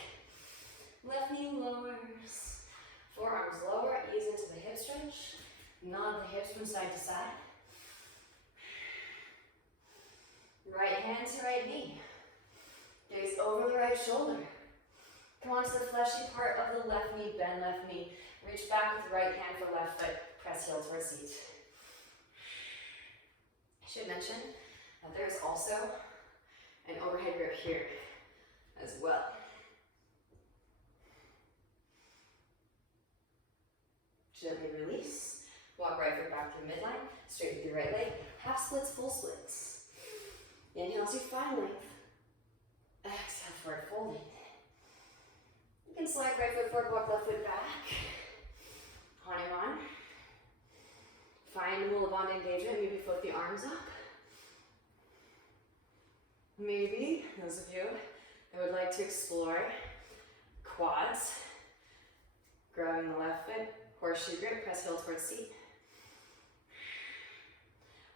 Left knee lowers. Forearms lower, ease into the hip stretch. Nod the hips from side to side. Right hand to right knee. Gaze over the right shoulder. Come onto the fleshy part of the left knee, bend left knee. Reach back with the right hand for left foot. Press heel towards seat. I should mention that there's also also an overhead grip here as well. Gently release. Walk right foot back through midline. Straight with your right leg. Half splits, full splits. Inhale as you find length. Exhale, forward folding. You can slide right foot forward, walk left foot back. On and on. Find Mula Bandha engagement. Maybe float the arms up. Maybe, those of you that would like to explore quads, grabbing the left foot, horseshoe grip, press heel towards seat.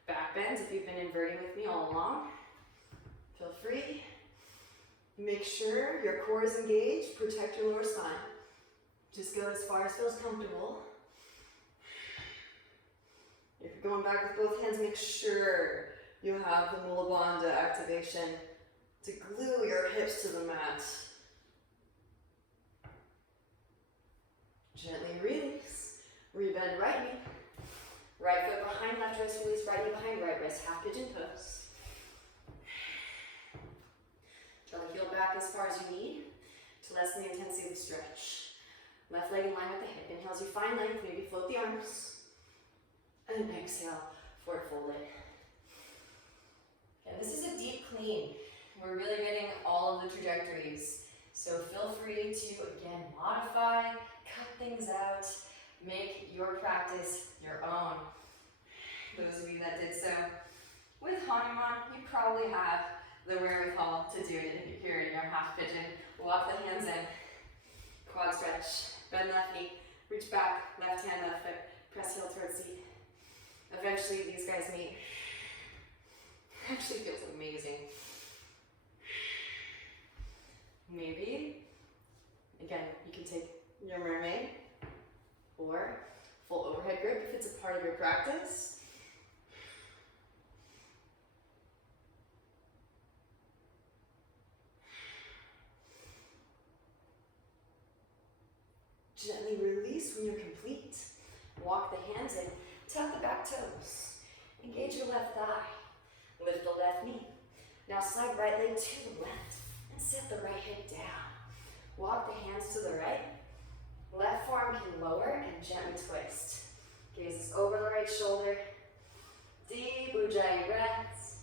Back bends if you've been inverting with me all along. Feel free. Make sure your core is engaged. Protect your lower spine. Just go as far as feels comfortable. If you're going back with both hands, make sure you have the Mula Bandha activation to glue your hips to the mat. Gently release. Rebend right knee. Right foot behind, left wrist release, right knee behind, right wrist, half pigeon pose. Try to heel back as far as you need to lessen the intensity of the stretch. Left leg in line with the hip. Inhale as you find length, maybe float the arms. And exhale, forward fold it. Okay, this is a deep clean. We're really getting all of the trajectories. So feel free to, again, modify, cut things out, make your practice your own. Those of you that did so with Hanuman, you probably have the wherewithal to do it if you're in your half pigeon. Walk the hands in, quad stretch, bend left knee, reach back, left hand, left foot, press heel towards seat. Eventually these guys meet. Actually feels amazing. Maybe, again, you can take your mermaid or full overhead grip if it's a part of your practice. Gently release when you're complete. Walk the hands in, tuck the back toes. Engage your left thigh. Lift the left knee. Now slide right leg to the left and set the right hip down. Walk the hands to the right. Left forearm can lower and gently twist. Gaze is over the right shoulder. Deep Ujjayi breaths.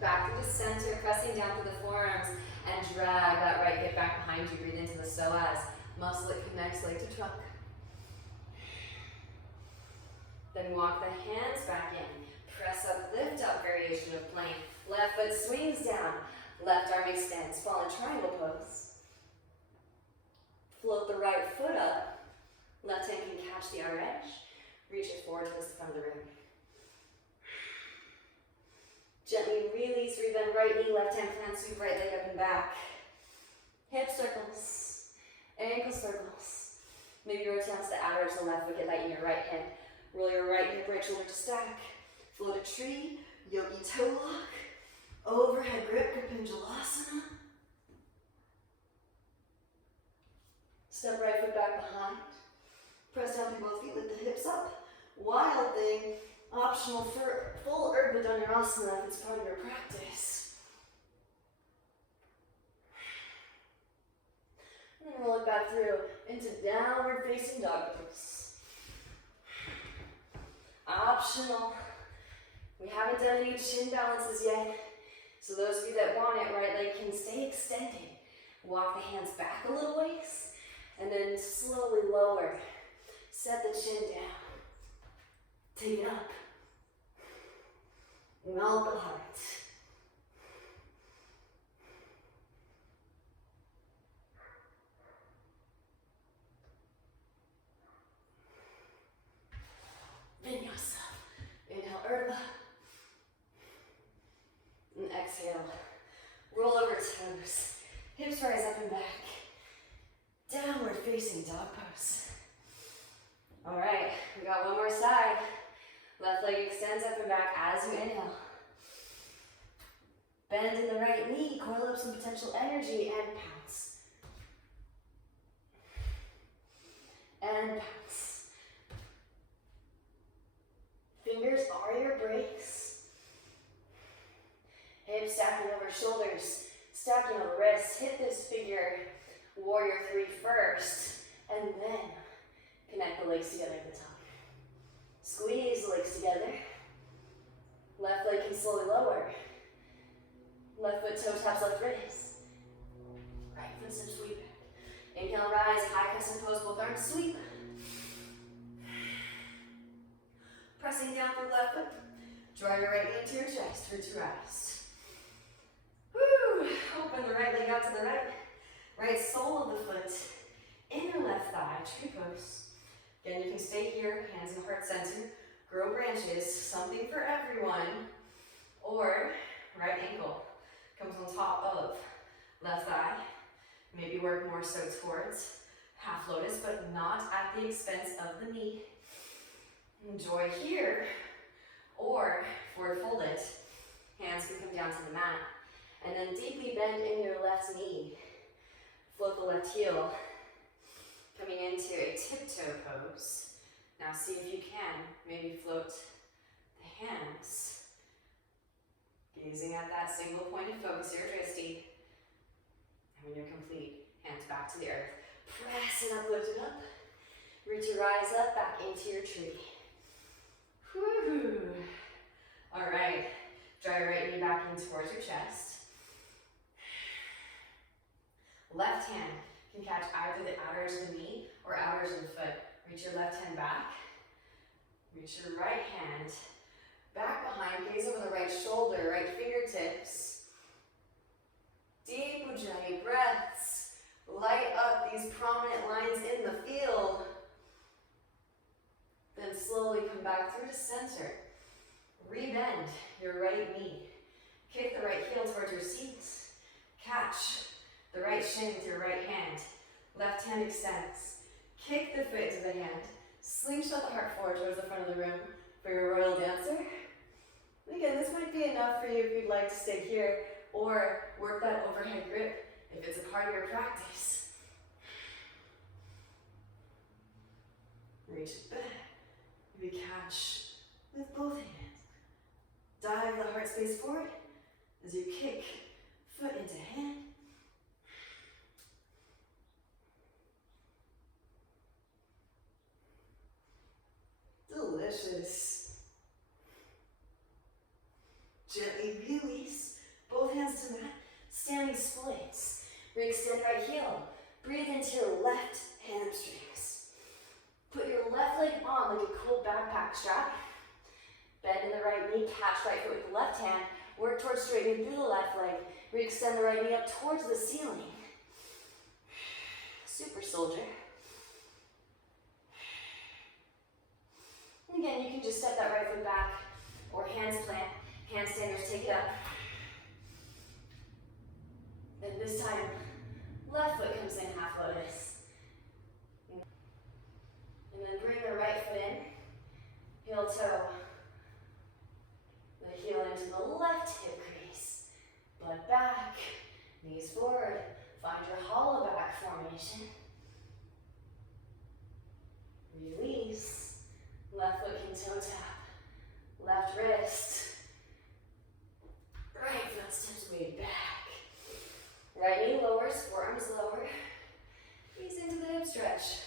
Back into center, pressing down through the forearms and drag that right hip back behind you. Breathe into the psoas. Muscle that connects leg to trunk. Then walk the hands back in. Press up, lift up, variation of plank. Left foot swings down. Left arm extends. Fall in triangle pose. Float the right foot up. Left hand can catch the outer edge. Reach it forward towards the front of the room. Gently release, rebend right knee, left hand plant, sweep right leg up and back. Hip circles, ankle circles. Maybe rotate onto the outer edge of the left foot, get light in your right hand. Roll your right hip, right shoulder to stack. Float a tree, yogi toe lock. Overhead grip, Asana. Step right foot back behind. Press down through both feet, lift the hips up. Wild thing, optional for full Urdhva Dhanurasana if it's part of your practice. And then roll it back through into downward facing dog pose. Optional. We haven't done any chin balances yet. So those of you that want it, right leg can stay extended. Walk the hands back a little ways, and then slowly lower. Set the chin down. Take it up. Melt the heart. Vinyasa. Inhale, Urdhva. And exhale. Roll over toes. Hips rise up and back. Downward facing dog pose. All right, we got one more side. Left leg extends up and back as you inhale. Bend in the right knee, coil up some potential energy and pounce. And pounce. let's hit this figure warrior 3 first, and then connect the legs together at the top. Squeeze the legs together. Left leg can slowly lower. Left foot toe taps left wrist. Right foot step sweep back. Inhale, rise, high crescent pose, both arms sweep. Pressing down through left foot. Draw your right knee into your chest for 2 rest. Woo! Open the right leg out to the right. Right sole of the foot. Inner left thigh, tree pose. Again, you can stay here, hands in heart center. Grow branches, something for everyone. Or right ankle comes on top of left thigh. Maybe work more so towards half lotus, but not at the expense of the knee. Enjoy here. Or forward fold it. Hands can come down to the mat. And then deeply bend in your left knee. Float the left heel. Coming into a tiptoe pose. Now see if you can maybe float the hands. Gazing at that single point of focus, your dristy. And when you're complete, hands back to the earth. Press it up, lift it up. Reach your eyes up, back into your tree. Woo-hoo. All right, draw your right knee back in towards your chest. Left hand can catch either the outer edge of the knee or outer edge of the foot. Reach your left hand back. Reach your right hand back behind, gaze over the right shoulder, right fingertips. Deep Ujjayi breaths. Light up these prominent lines in the field. Then slowly come back through to center. Rebend your right knee. Kick the right heel towards your seat. Catch the right shin with your right hand. Left hand extends. Kick the foot into the hand. Slingshot the heart forward towards the front of the room for your royal dancer. And again, this might be enough for you if you'd like to stay here or work that overhead grip if it's a part of your practice. Reach it back. Maybe catch with both hands. Dive the heart space forward as you kick foot into hand. Delicious. Gently release both hands to mat. Standing splits. Re-extend right heel. Breathe into your left hamstrings. Put your left leg on like a cool backpack strap. Bend in the right knee, catch right foot with the left hand. Work towards straightening through the left leg. Re-extend the right knee up towards the ceiling. Super soldier. And again, you can just step that right foot back or hands plant. Handstanders, take it up. And this time, left foot comes in half lotus. And then bring the right foot in. Heel toe. The heel into the left hip crease. Butt back. Knees forward. Find your hollow back formation. Release. Left foot can toe tap. Left wrist. Right foot steps way back. Right knee lowers, forearms lower. Ease into the hip stretch.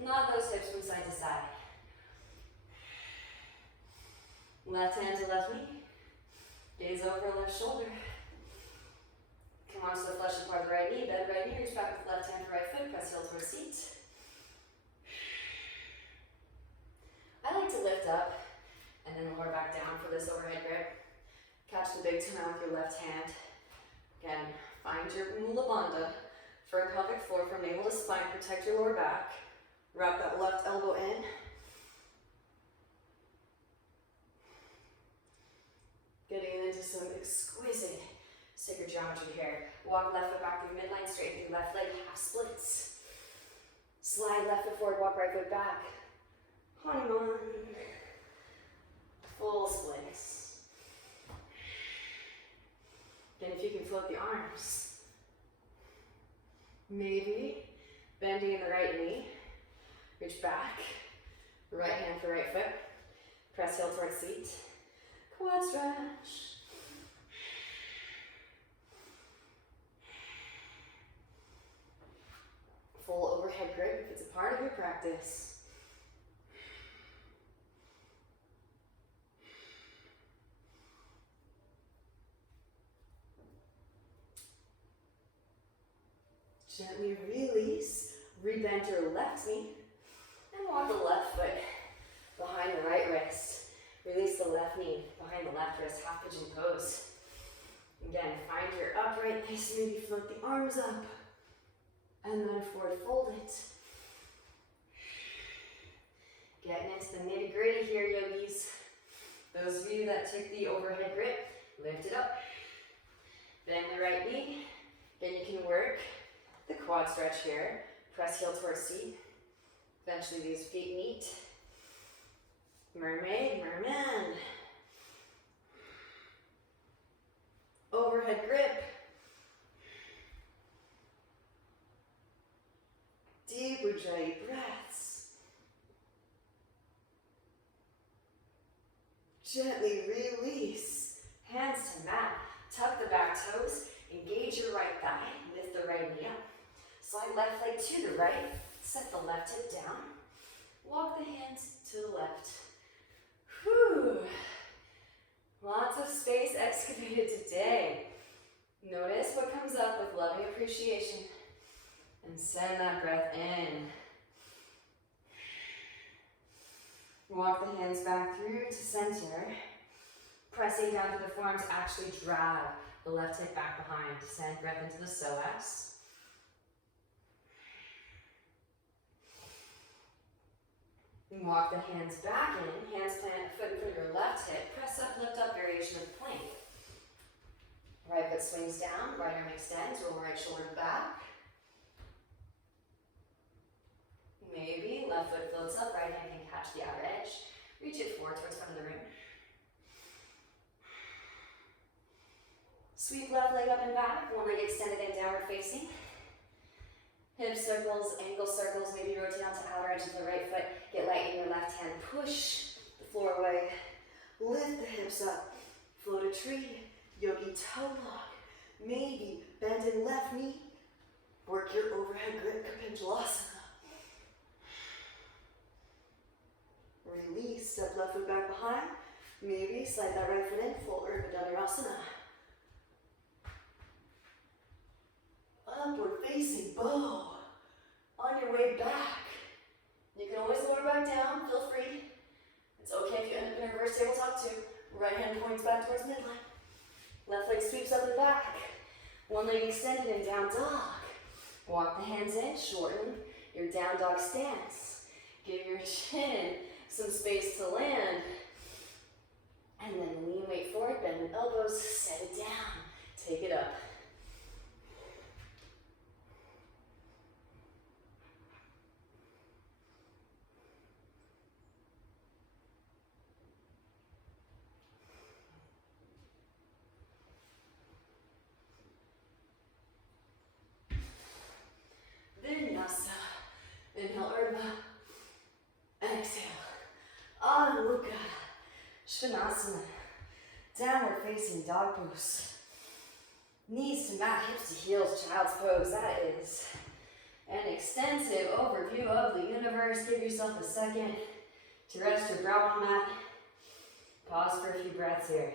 Nod those hips from side to side. Left hand to left knee. Gaze over left shoulder. Come on to the fleshy part of the right knee. Bend right knee, reach back with left hand to right foot. Press heel towards seat. I like to lift up and then lower back down for this overhead grip. Catch the big toe with your left hand. Again, find your Mula Bandha for pelvic floor from navel to spine. Protect your lower back. Wrap that left elbow in. Getting into some exquisite sacred geometry here. Walk left foot back through midline, straighten through left leg, half splits. Slide left foot forward, walk right foot back. Hanuman. Full splits. Again, if you can float the arms. Maybe bending in the right knee. Reach back. Right hand for right foot. Press heel towards seat. Quad stretch. full overhead grip if it's a part of your practice. Gently release, rebend your left knee, and walk the left foot behind the right wrist. Release the left knee behind the left wrist, half pigeon pose. Again, find your upright, nice, maybe float the arms up, and then forward fold it. Getting into the nitty gritty here, yogis. Those of you that took the overhead grip, lift it up. Bend the right knee. Then you can work the quad stretch here. Press heel towards seat. Eventually these feet meet. Mermaid, merman. Overhead grip. Deep Ujjayi breaths. Gently release. Hands to mat. Tuck the back toes. Engage your right thigh. Lift the right knee up. Slide left leg to the right. Set the left hip down. Walk the hands to the left. Whew. Lots of space excavated today. Notice what comes up with loving appreciation. And send that breath in. Walk the hands back through to center. Pressing down to the forearms, actually drag the left hip back behind. Send breath into the psoas. And walk the hands back in. Hands plant a foot in front of your left hip. Press up, lift up, variation of plank. Right foot swings down, right arm extends, roll right shoulder back. Maybe left foot floats up, right hand can catch the outer edge. Reach it forward towards front of the room. Sweep left leg up and back, one leg extended and downward facing. Hip circles, ankle circles, maybe rotate onto outer edge of the right foot. Get light in your left hand, push the floor away. Lift the hips up, float a tree, yogi toe lock. Maybe bend in left knee, work your overhead grip, Kapinjalasana. Release, step left foot back behind. Maybe slide that right foot in, full Urdhva Dhanurasana. Upward facing bow. On your way back, you can always lower back down, feel free. It's okay if you end up in a reverse tabletop too. Right hand points back towards midline. Left leg sweeps up and back. One leg extended in down dog. Walk the hands in, shorten your down dog stance. Give your chin some space to land. And then lean weight forward, bend the elbows, set it down. Take it up. Vinyasa. Inhale, Urdhva. And exhale. Adho Svanasana. Downward facing dog pose. Knees to mat, hips to heels, child's pose. That is an extensive overview of the universe. Give yourself a second to rest your brow on mat. Pause for a few breaths here.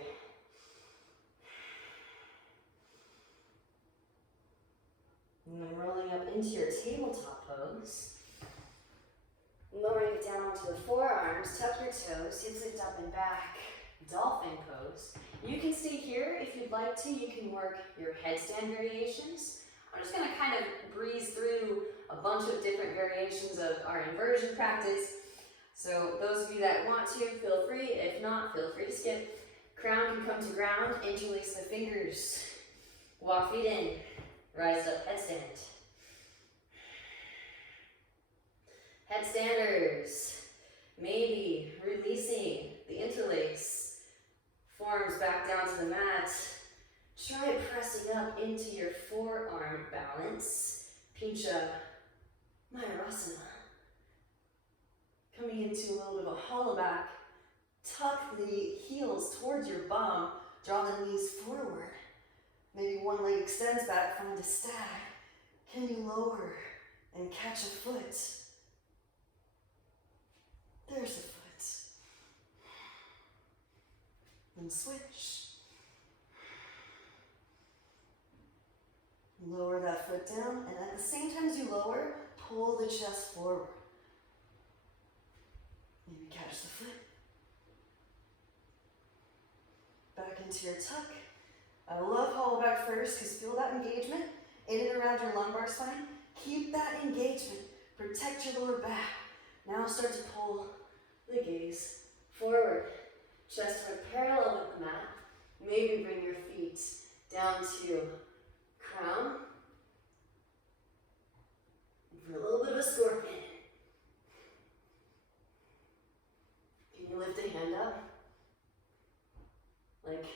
And then rolling up into your tabletop pose. Lowering it down onto the forearms, tuck your toes, hips lift up and back. Dolphin pose. You can stay here if you'd like to. You can work your headstand variations. I'm just going to kind of breeze through a bunch of different variations of our inversion practice. So those of you that want to, feel free. If not, feel free to skip. Crown can come to ground. Interlace the fingers. Walk feet in. Rise up, headstand. Headstanders. Maybe releasing the interlace. Forearms back down to the mat. Try pressing up into your forearm balance. Pincha Mayurasana. Coming into a little bit of a hollow back. Tuck the heels towards your bum. Draw the knees forward. Maybe one leg extends back, find a stag. Can you lower and catch a foot. There's a foot. And switch. Lower that foot down, and at the same time as you lower, pull the chest forward. Maybe catch the foot. Back into your tuck. I love hollow back first because feel that engagement in and around your lumbar spine. Keep that engagement. Protect your lower back. Now start to pull the gaze forward. Chest went parallel with the mat. Maybe bring your feet down to crown. For a little bit of a scorpion. Can you lift a hand up? Like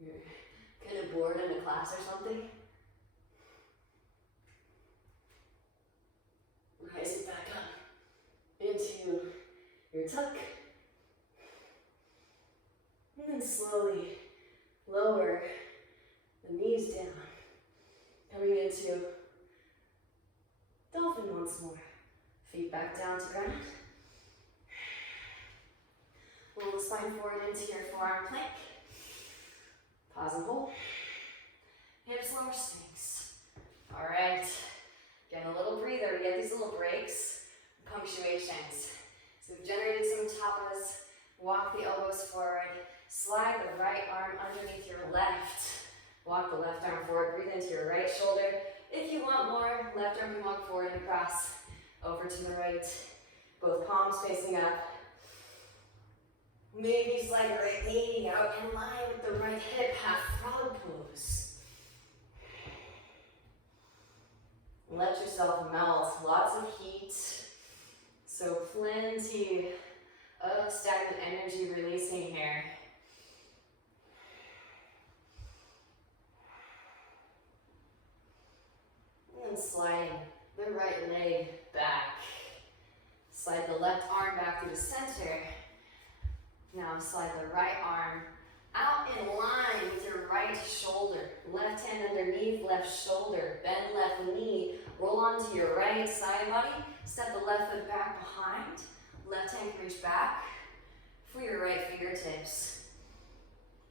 you're kind of bored in a class or something? Rise it back up into your tuck. And then slowly lower the knees down. Coming into dolphin once more. Feet back down to ground. Roll the spine forward into your forearm plank. Pause and hold. Hips lower sphinx. All right. Get a little breather. We get these little breaks, punctuations. So we've generated some tapas. Walk the elbows forward. Slide the right arm underneath your left. Walk the left arm forward. Breathe into your right shoulder. If you want more, left arm can walk forward and across. Over to the right. Both palms facing up. Maybe slide your right knee out in line with the right hip, half frog pose. Let yourself melt, lots of heat. So plenty of stagnant energy releasing here. And sliding the right leg back. Slide the left arm back through the center. Now slide the right arm out in line with your right shoulder. Left hand underneath left shoulder. Bend left knee. Roll onto your right side body. Step the left foot back behind. Left hand can reach back for your right fingertips.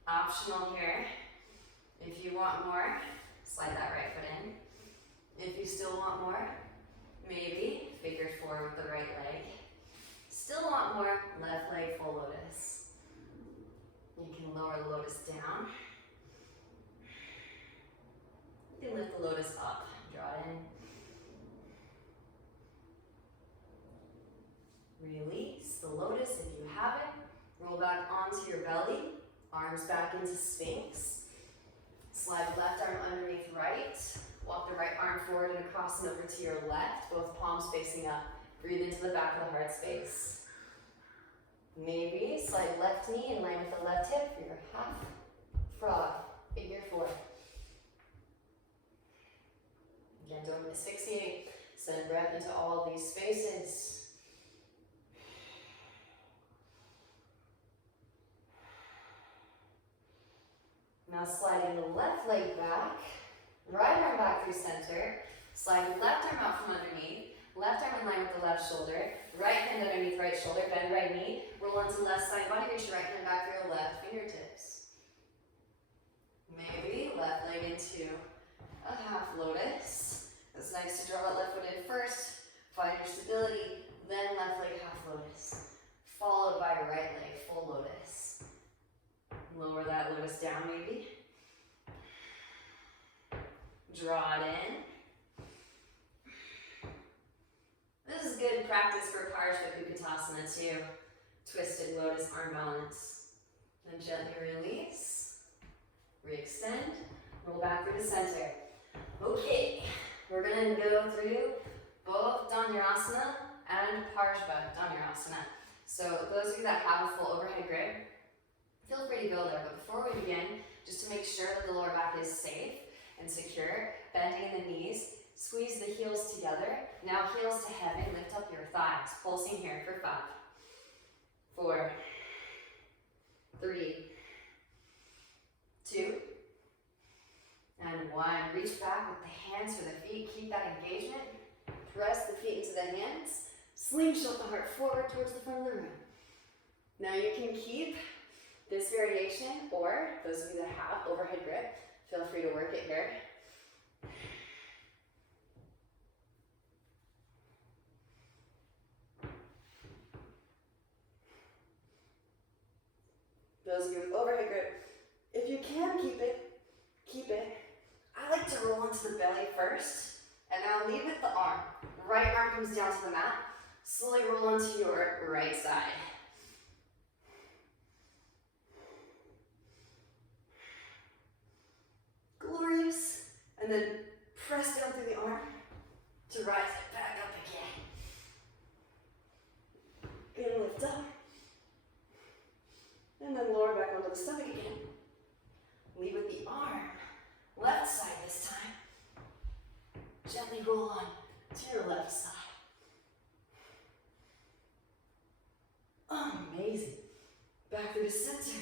Optional here. If you want more, slide that right foot in. If you still want more, maybe figure four with the right leg. Still want more, left leg full lotus. You can lower the lotus down. You can lift the lotus up, draw it in. Release the lotus if you have it. Roll back onto your belly, arms back into Sphinx. Slide the left arm underneath right. Walk the right arm forward and across and over to your left, both palms facing up. Breathe into the back of the heart space. Maybe slide left knee in line with the left hip for your half frog, figure four. Again, don't asphyxiate. Send breath into all of these spaces. Now sliding the left leg back, right arm back through center, slide the left arm out from underneath, left arm in line with the left shoulder, right hand underneath right shoulder, bend right knee, roll onto left side body, reach your right hand back through your left fingertips. Maybe left leg into a half lotus. It's nice to draw that left foot in first, find your stability, then left leg half lotus, followed by right leg full lotus. Lower that lotus down maybe. Draw it in. This is good practice for Parshva too. Twisted lotus arm balance. Then gently release. Re-extend. Roll back through the center. Okay, we're going to go through both Dhanurasana and Parshva Dhanurasana. So those of you that have a full overhead grip, feel free to go there. But before we begin, just to make sure that the lower back is safe and secure, bending in the knees, squeeze the heels together. Now heels to heaven, lift up your thighs. Pulsing here for 5, 4, 3, 2, And one, reach back with the hands for the feet. Keep that engagement. Press the feet into the hands. Slingshot the heart forward towards the front of the room. Now you can keep this variation, or those of you that have overhead grip, feel free to work it here. Those of you with overhead grip, if you can keep it, keep it. I like to roll into the belly first, and then I'll lead with the arm. Right arm comes down to the mat. Slowly roll onto your right side. Glorious. And then press down through the arm to rise it back up again. Gonna lift up. And then lower back onto the stomach again. Lead with the arm. Left side this time. Gently roll on to your left side. Amazing. Back through the center.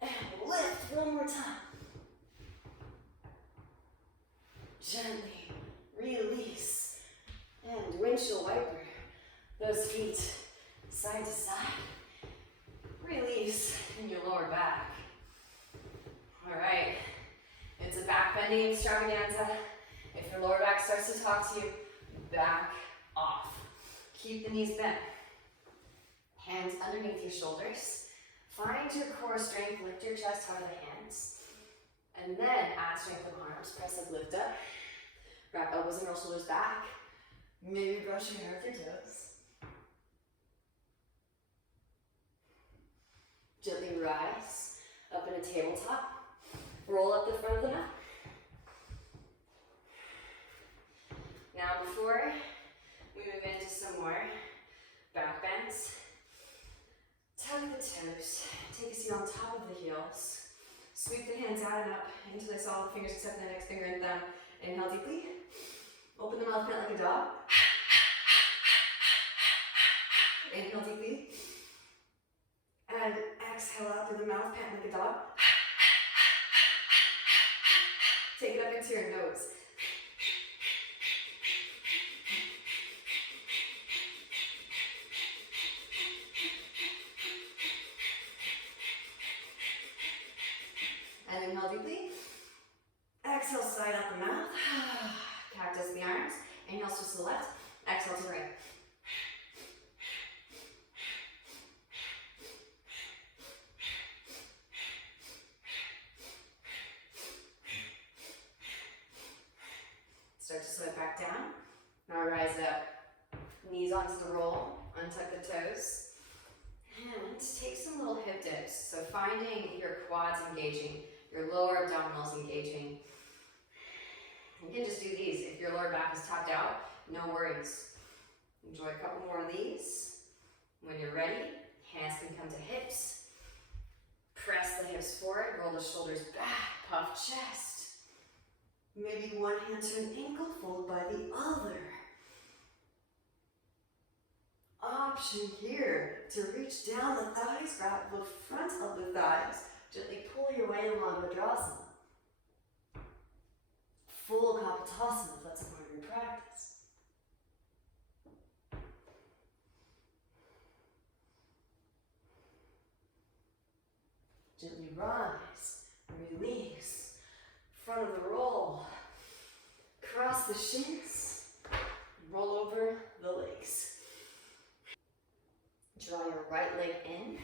And lift one more time. Gently release. And windshield wiper those feet side to side. Release in your lower back. All right. It's a back bending extravaganza. If your lower back starts to talk to you, back off. Keep the knees bent. Hands underneath your shoulders. Find your core strength. Lift your chest out of the hands. And then add strength of arms. Press up, lift up. Wrap elbows and roll shoulders back. Maybe brush your hair with your toes. Gently rise up in a tabletop. Roll up the front of the mat. Now before we move into some more back bends, tuck the toes. Take a seat on top of the heels. Sweep the hands out and up until they saw the fingers except the index finger and thumb. Inhale deeply. Open the mouth, pant like a dog. Inhale deeply. And exhale out through the mouth, pant like a dog. Take it up into your nose. And inhale deeply. Exhale, side out the mouth. Cactus the arms. Inhale, switch to the left. Exhale to the right. Start to sweat back down. Now rise up. Knees onto the roll. Untuck the toes. And take some little hip dips. So finding your quads engaging, your lower abdominals engaging. You can just do these. If your lower back is tapped out, no worries. Enjoy a couple more of these. When you're ready, hands can come to hips. Press the hips forward, roll the shoulders back, puff chest. Maybe one hand to an ankle, fold by the other. Option here to reach down the thighs, grab the front of the thighs, gently pull your way along Madrasana. Full Kapotasana if that's a part of your practice. Gently rise, release, front of the roll, cross the shins, roll over the legs. Draw your right leg in.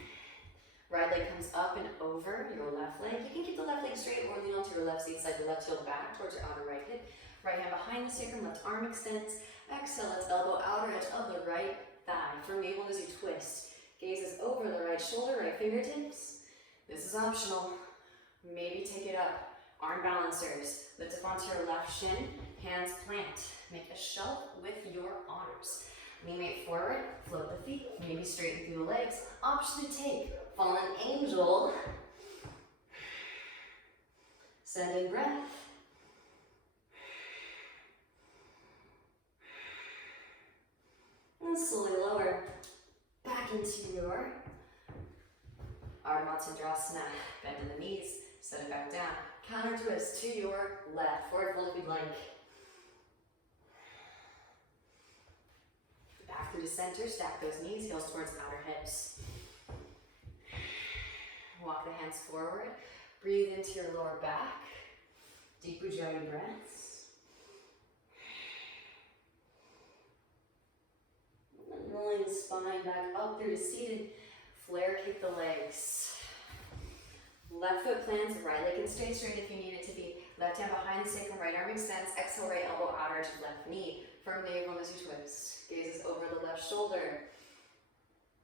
Right leg comes up and over your left leg. You can keep the left leg straight or lean onto your left seat side, the left heel back towards your outer right hip. Right hand behind the sacrum, left arm extends. Exhale, let's elbow outer edge of the right thigh. For navel as you twist. Gazes over the right shoulder, right fingertips. This is optional. Maybe take it up. Arm balancers. Lift up onto your left shin. Hands plant. Make a shelf with your arms. Knee weight forward, float the feet, maybe straighten through the legs. Option to take, fallen angel. Send in breath. And slowly lower back into your Ardha Matsyendrasana, bend in the knees, set it back down. Counter twist to your left, forward fold if you'd like. Back through to center, stack those knees, heels towards outer hips. Walk the hands forward, breathe into your lower back. Deep Ujjayi breaths. And rolling the spine back up through to seated. Flare kick the legs. Left foot plants, right leg can stay straight if you need it to be. Left hand behind the sacrum, right arm extends. Exhale, right elbow outer to left knee. Firm navel as you twist. Gazes over the left shoulder.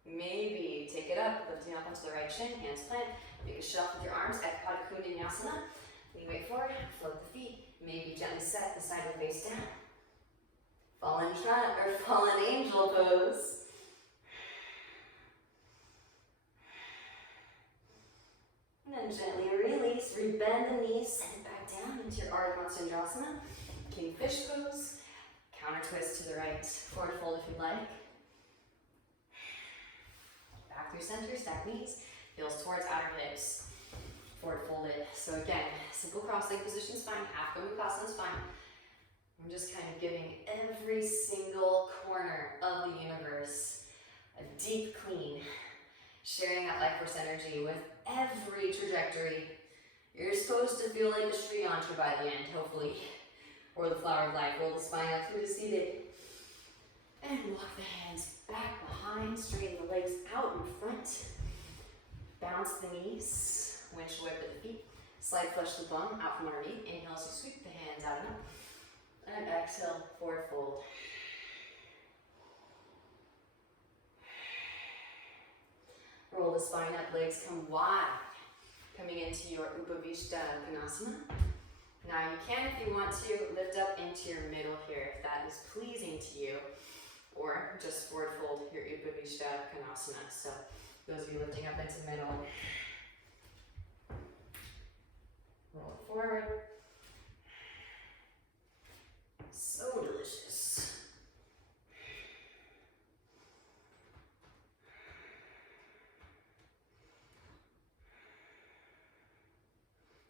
Maybe take it up, lifting up onto the right shin, hands plant. Make a shelf with your arms, Ekapada Kundinasana. Lean weight forward, float the feet. Maybe gently set the side of the face down. Fallen angel pose. And then gently release, rebend the knees, send it back down into your Ardha Matsyendrasana. Kingfish pose. Counter twist to the right. Forward fold if you'd like. Back through center, stack knees, heels towards outer hips. Forward folded. So again, simple cross-leg position spine, half microcosm spine. I'm just kind of giving every single corner of the universe a deep clean, sharing that life force energy with every trajectory. You're supposed to feel like a Sri Yantra by the end, hopefully, or the flower of life. Roll the spine up through to seated. And walk the hands back behind, straighten the legs out in front. Bounce the knees, windshield whip at the feet. Slide flush the bum out from underneath. Inhale as you sweep the hands out and up. And exhale, forward fold. Roll the spine up, legs come wide. Coming into your Upavishta Konasana. Now you can, if you want to, lift up into your middle here, if that is pleasing to you. Or just forward fold your Upavishta Konasana. So those of you lifting up into the middle. Roll it forward. So delicious.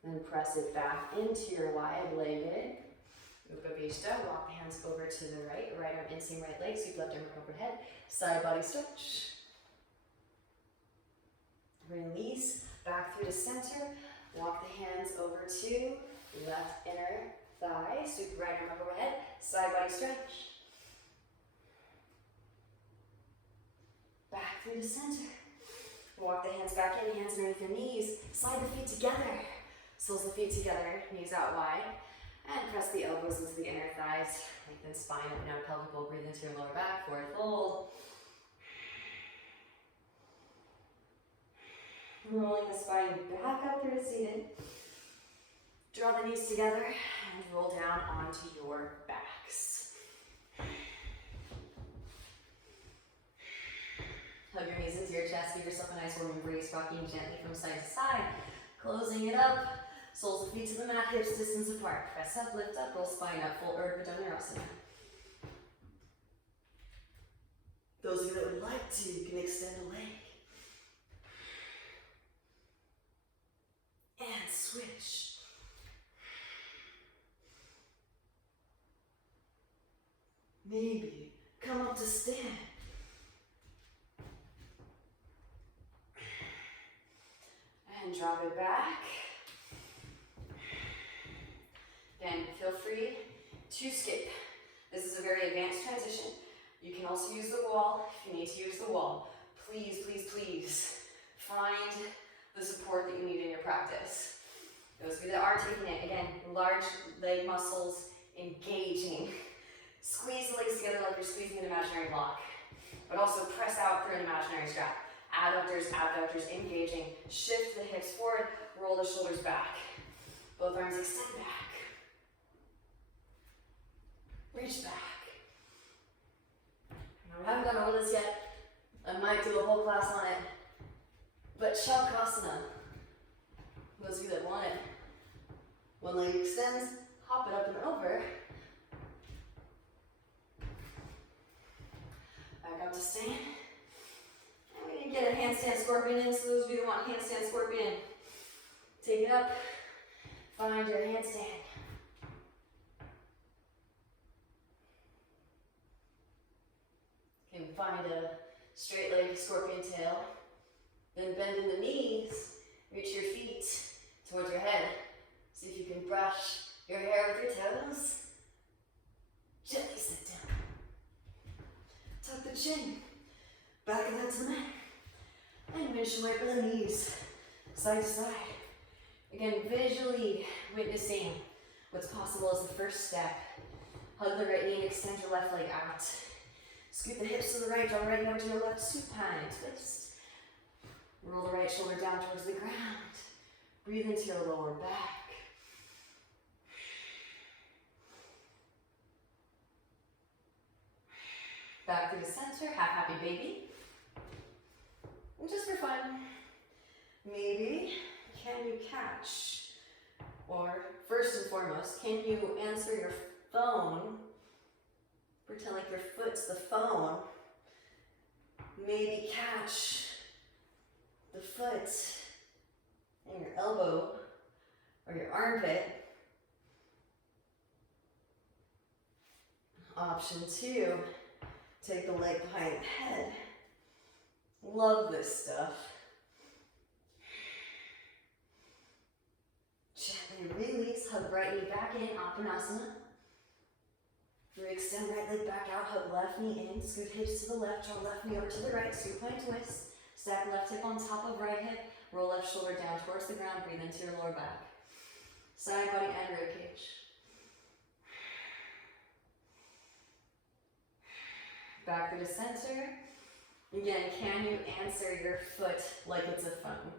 Then press it back into your wide-legged Upavishta. Walk the hands over to the right. Right arm inseam, right leg. Sweep left arm overhead. Side body stretch. Release. Back through to center. Walk the hands over to left inner thigh. Sweep the right arm up overhead. Side body stretch. Back through to center. Walk the hands back in, hands underneath the knees. Slide the feet together. Soles of the feet together, knees out wide. And press the elbows into the inner thighs. Lengthen spine up and down, pelvic bowl. Breathe into your lower back, forward fold. Rolling the spine back up through to seated. Draw the knees together and roll down onto your backs. Hug your knees into your chest. Give yourself a nice warm embrace, rocking gently from side to side. Closing it up. Soles of feet to the mat, hips distance apart. Press up, lift up, roll spine up. Full Urdhva Dhanurasana. Those of you that would like to, you can extend a leg. And switch. Maybe come up to stand. And drop it back. Again, feel free to skip. This is a very advanced transition. You can also use the wall if you need to use the wall. Please, please, please find the support that you need in your practice. Those of you that are taking it, again, large leg muscles engaging. Squeeze the legs together like you're squeezing an imaginary block, but also press out through an imaginary strap. Adductors, abductors engaging. Shift the hips forward, roll the shoulders back. Both arms extend back. Reach back. Now, I haven't gone over this yet. I might do a whole class on it. But Shavasana, those of you that want it, one leg extends, hop it up and over. Back up to stand. And we can get a handstand handstand scorpion in. So those of you that want handstand scorpion, take it up, find your handstand. You can find a straight leg scorpion tail. Then bend in the knees, reach your feet towards your head. See if you can brush your hair with your toes. Gently sit down. Tuck the chin, back of that to the mat. And windshield wiper the knees, side to side. Again, visually witnessing what's possible as the first step. Hug the right knee and extend your left leg out. Scoot the hips to the right, draw right over to your left, supine, twist. Roll the right shoulder down towards the ground. Breathe into your lower back. Back through the center, half happy baby. And just for fun, maybe can you catch, or first and foremost, can you answer your phone? Pretend like your foot's the phone. Maybe catch the foot and your elbow or your armpit. Option 2, take the leg behind the head. Love this stuff. Gently release, hug right knee back in, Appanasana. Extend right leg back out, hug left knee in, scoot hips to the left, draw left knee over to the right, supine twist. Stack left hip on top of right hip, roll left shoulder down towards the ground, breathe into your lower back. Side body and rib cage. Back through the center. Again, can you answer your foot like it's a phone?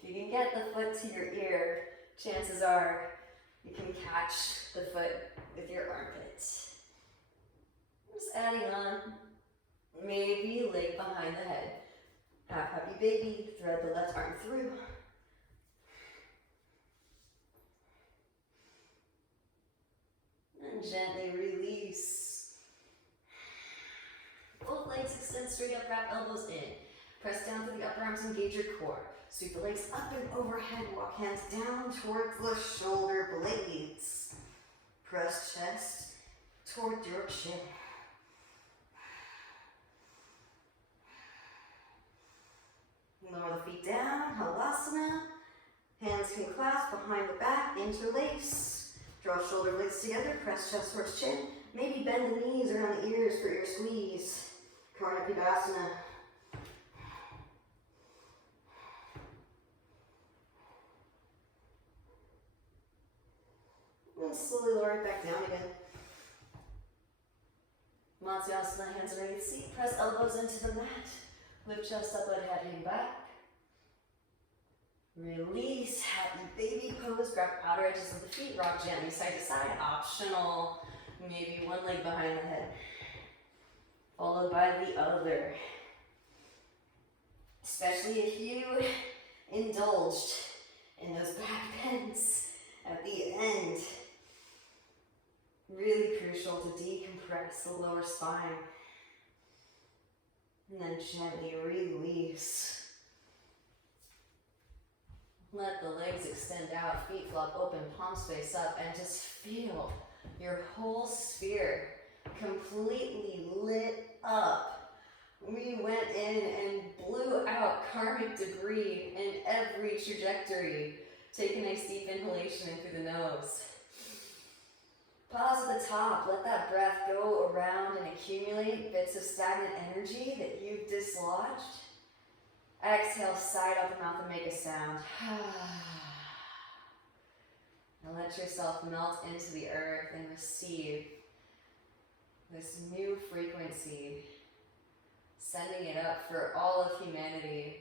If you can get the foot to your ear, chances are you can catch the foot with your armpit. Just adding on, maybe leg behind the head. Half happy baby, thread the left arm through. And gently release. Both legs extend straight up, wrap elbows in. Press down through the upper arms, engage your core. Sweep the legs up and overhead, walk hands down towards the shoulder blades. Press chest toward your chin. Lower the feet down, Halasana. Hands can clasp behind the back, interlace. Draw shoulder blades together, press chest towards chin. Maybe bend the knees around the ears for your squeeze. Karnapidasana. And slowly lower it back down again. Matsyasana, hands underneath the seat. Press elbows into the mat. Lift chest up, let head hang back. Release, happy baby pose. Grab outer edges of the feet, rock gently side to side. Optional, maybe one leg behind the head, followed by the other. Especially if you indulged in those back bends at the end. Really crucial to decompress the lower spine. And then gently release. Let the legs extend out, feet flop open, palms face up, and just feel your whole sphere completely lit up. We went in and blew out karmic debris in every trajectory. Take a nice deep inhalation in through the nose. Pause at the top, let that breath go around and accumulate bits of stagnant energy that you've dislodged. Exhale, side out the mouth and make a sound. And let yourself melt into the earth and receive this new frequency, sending it up for all of humanity.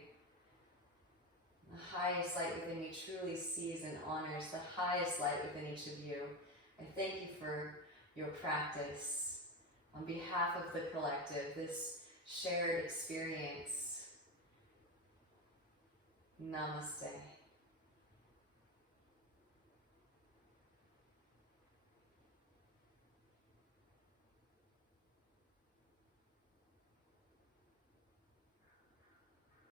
The highest light within you truly sees and honors the highest light within each of you. I thank you for your practice on behalf of the collective, this shared experience. Namaste.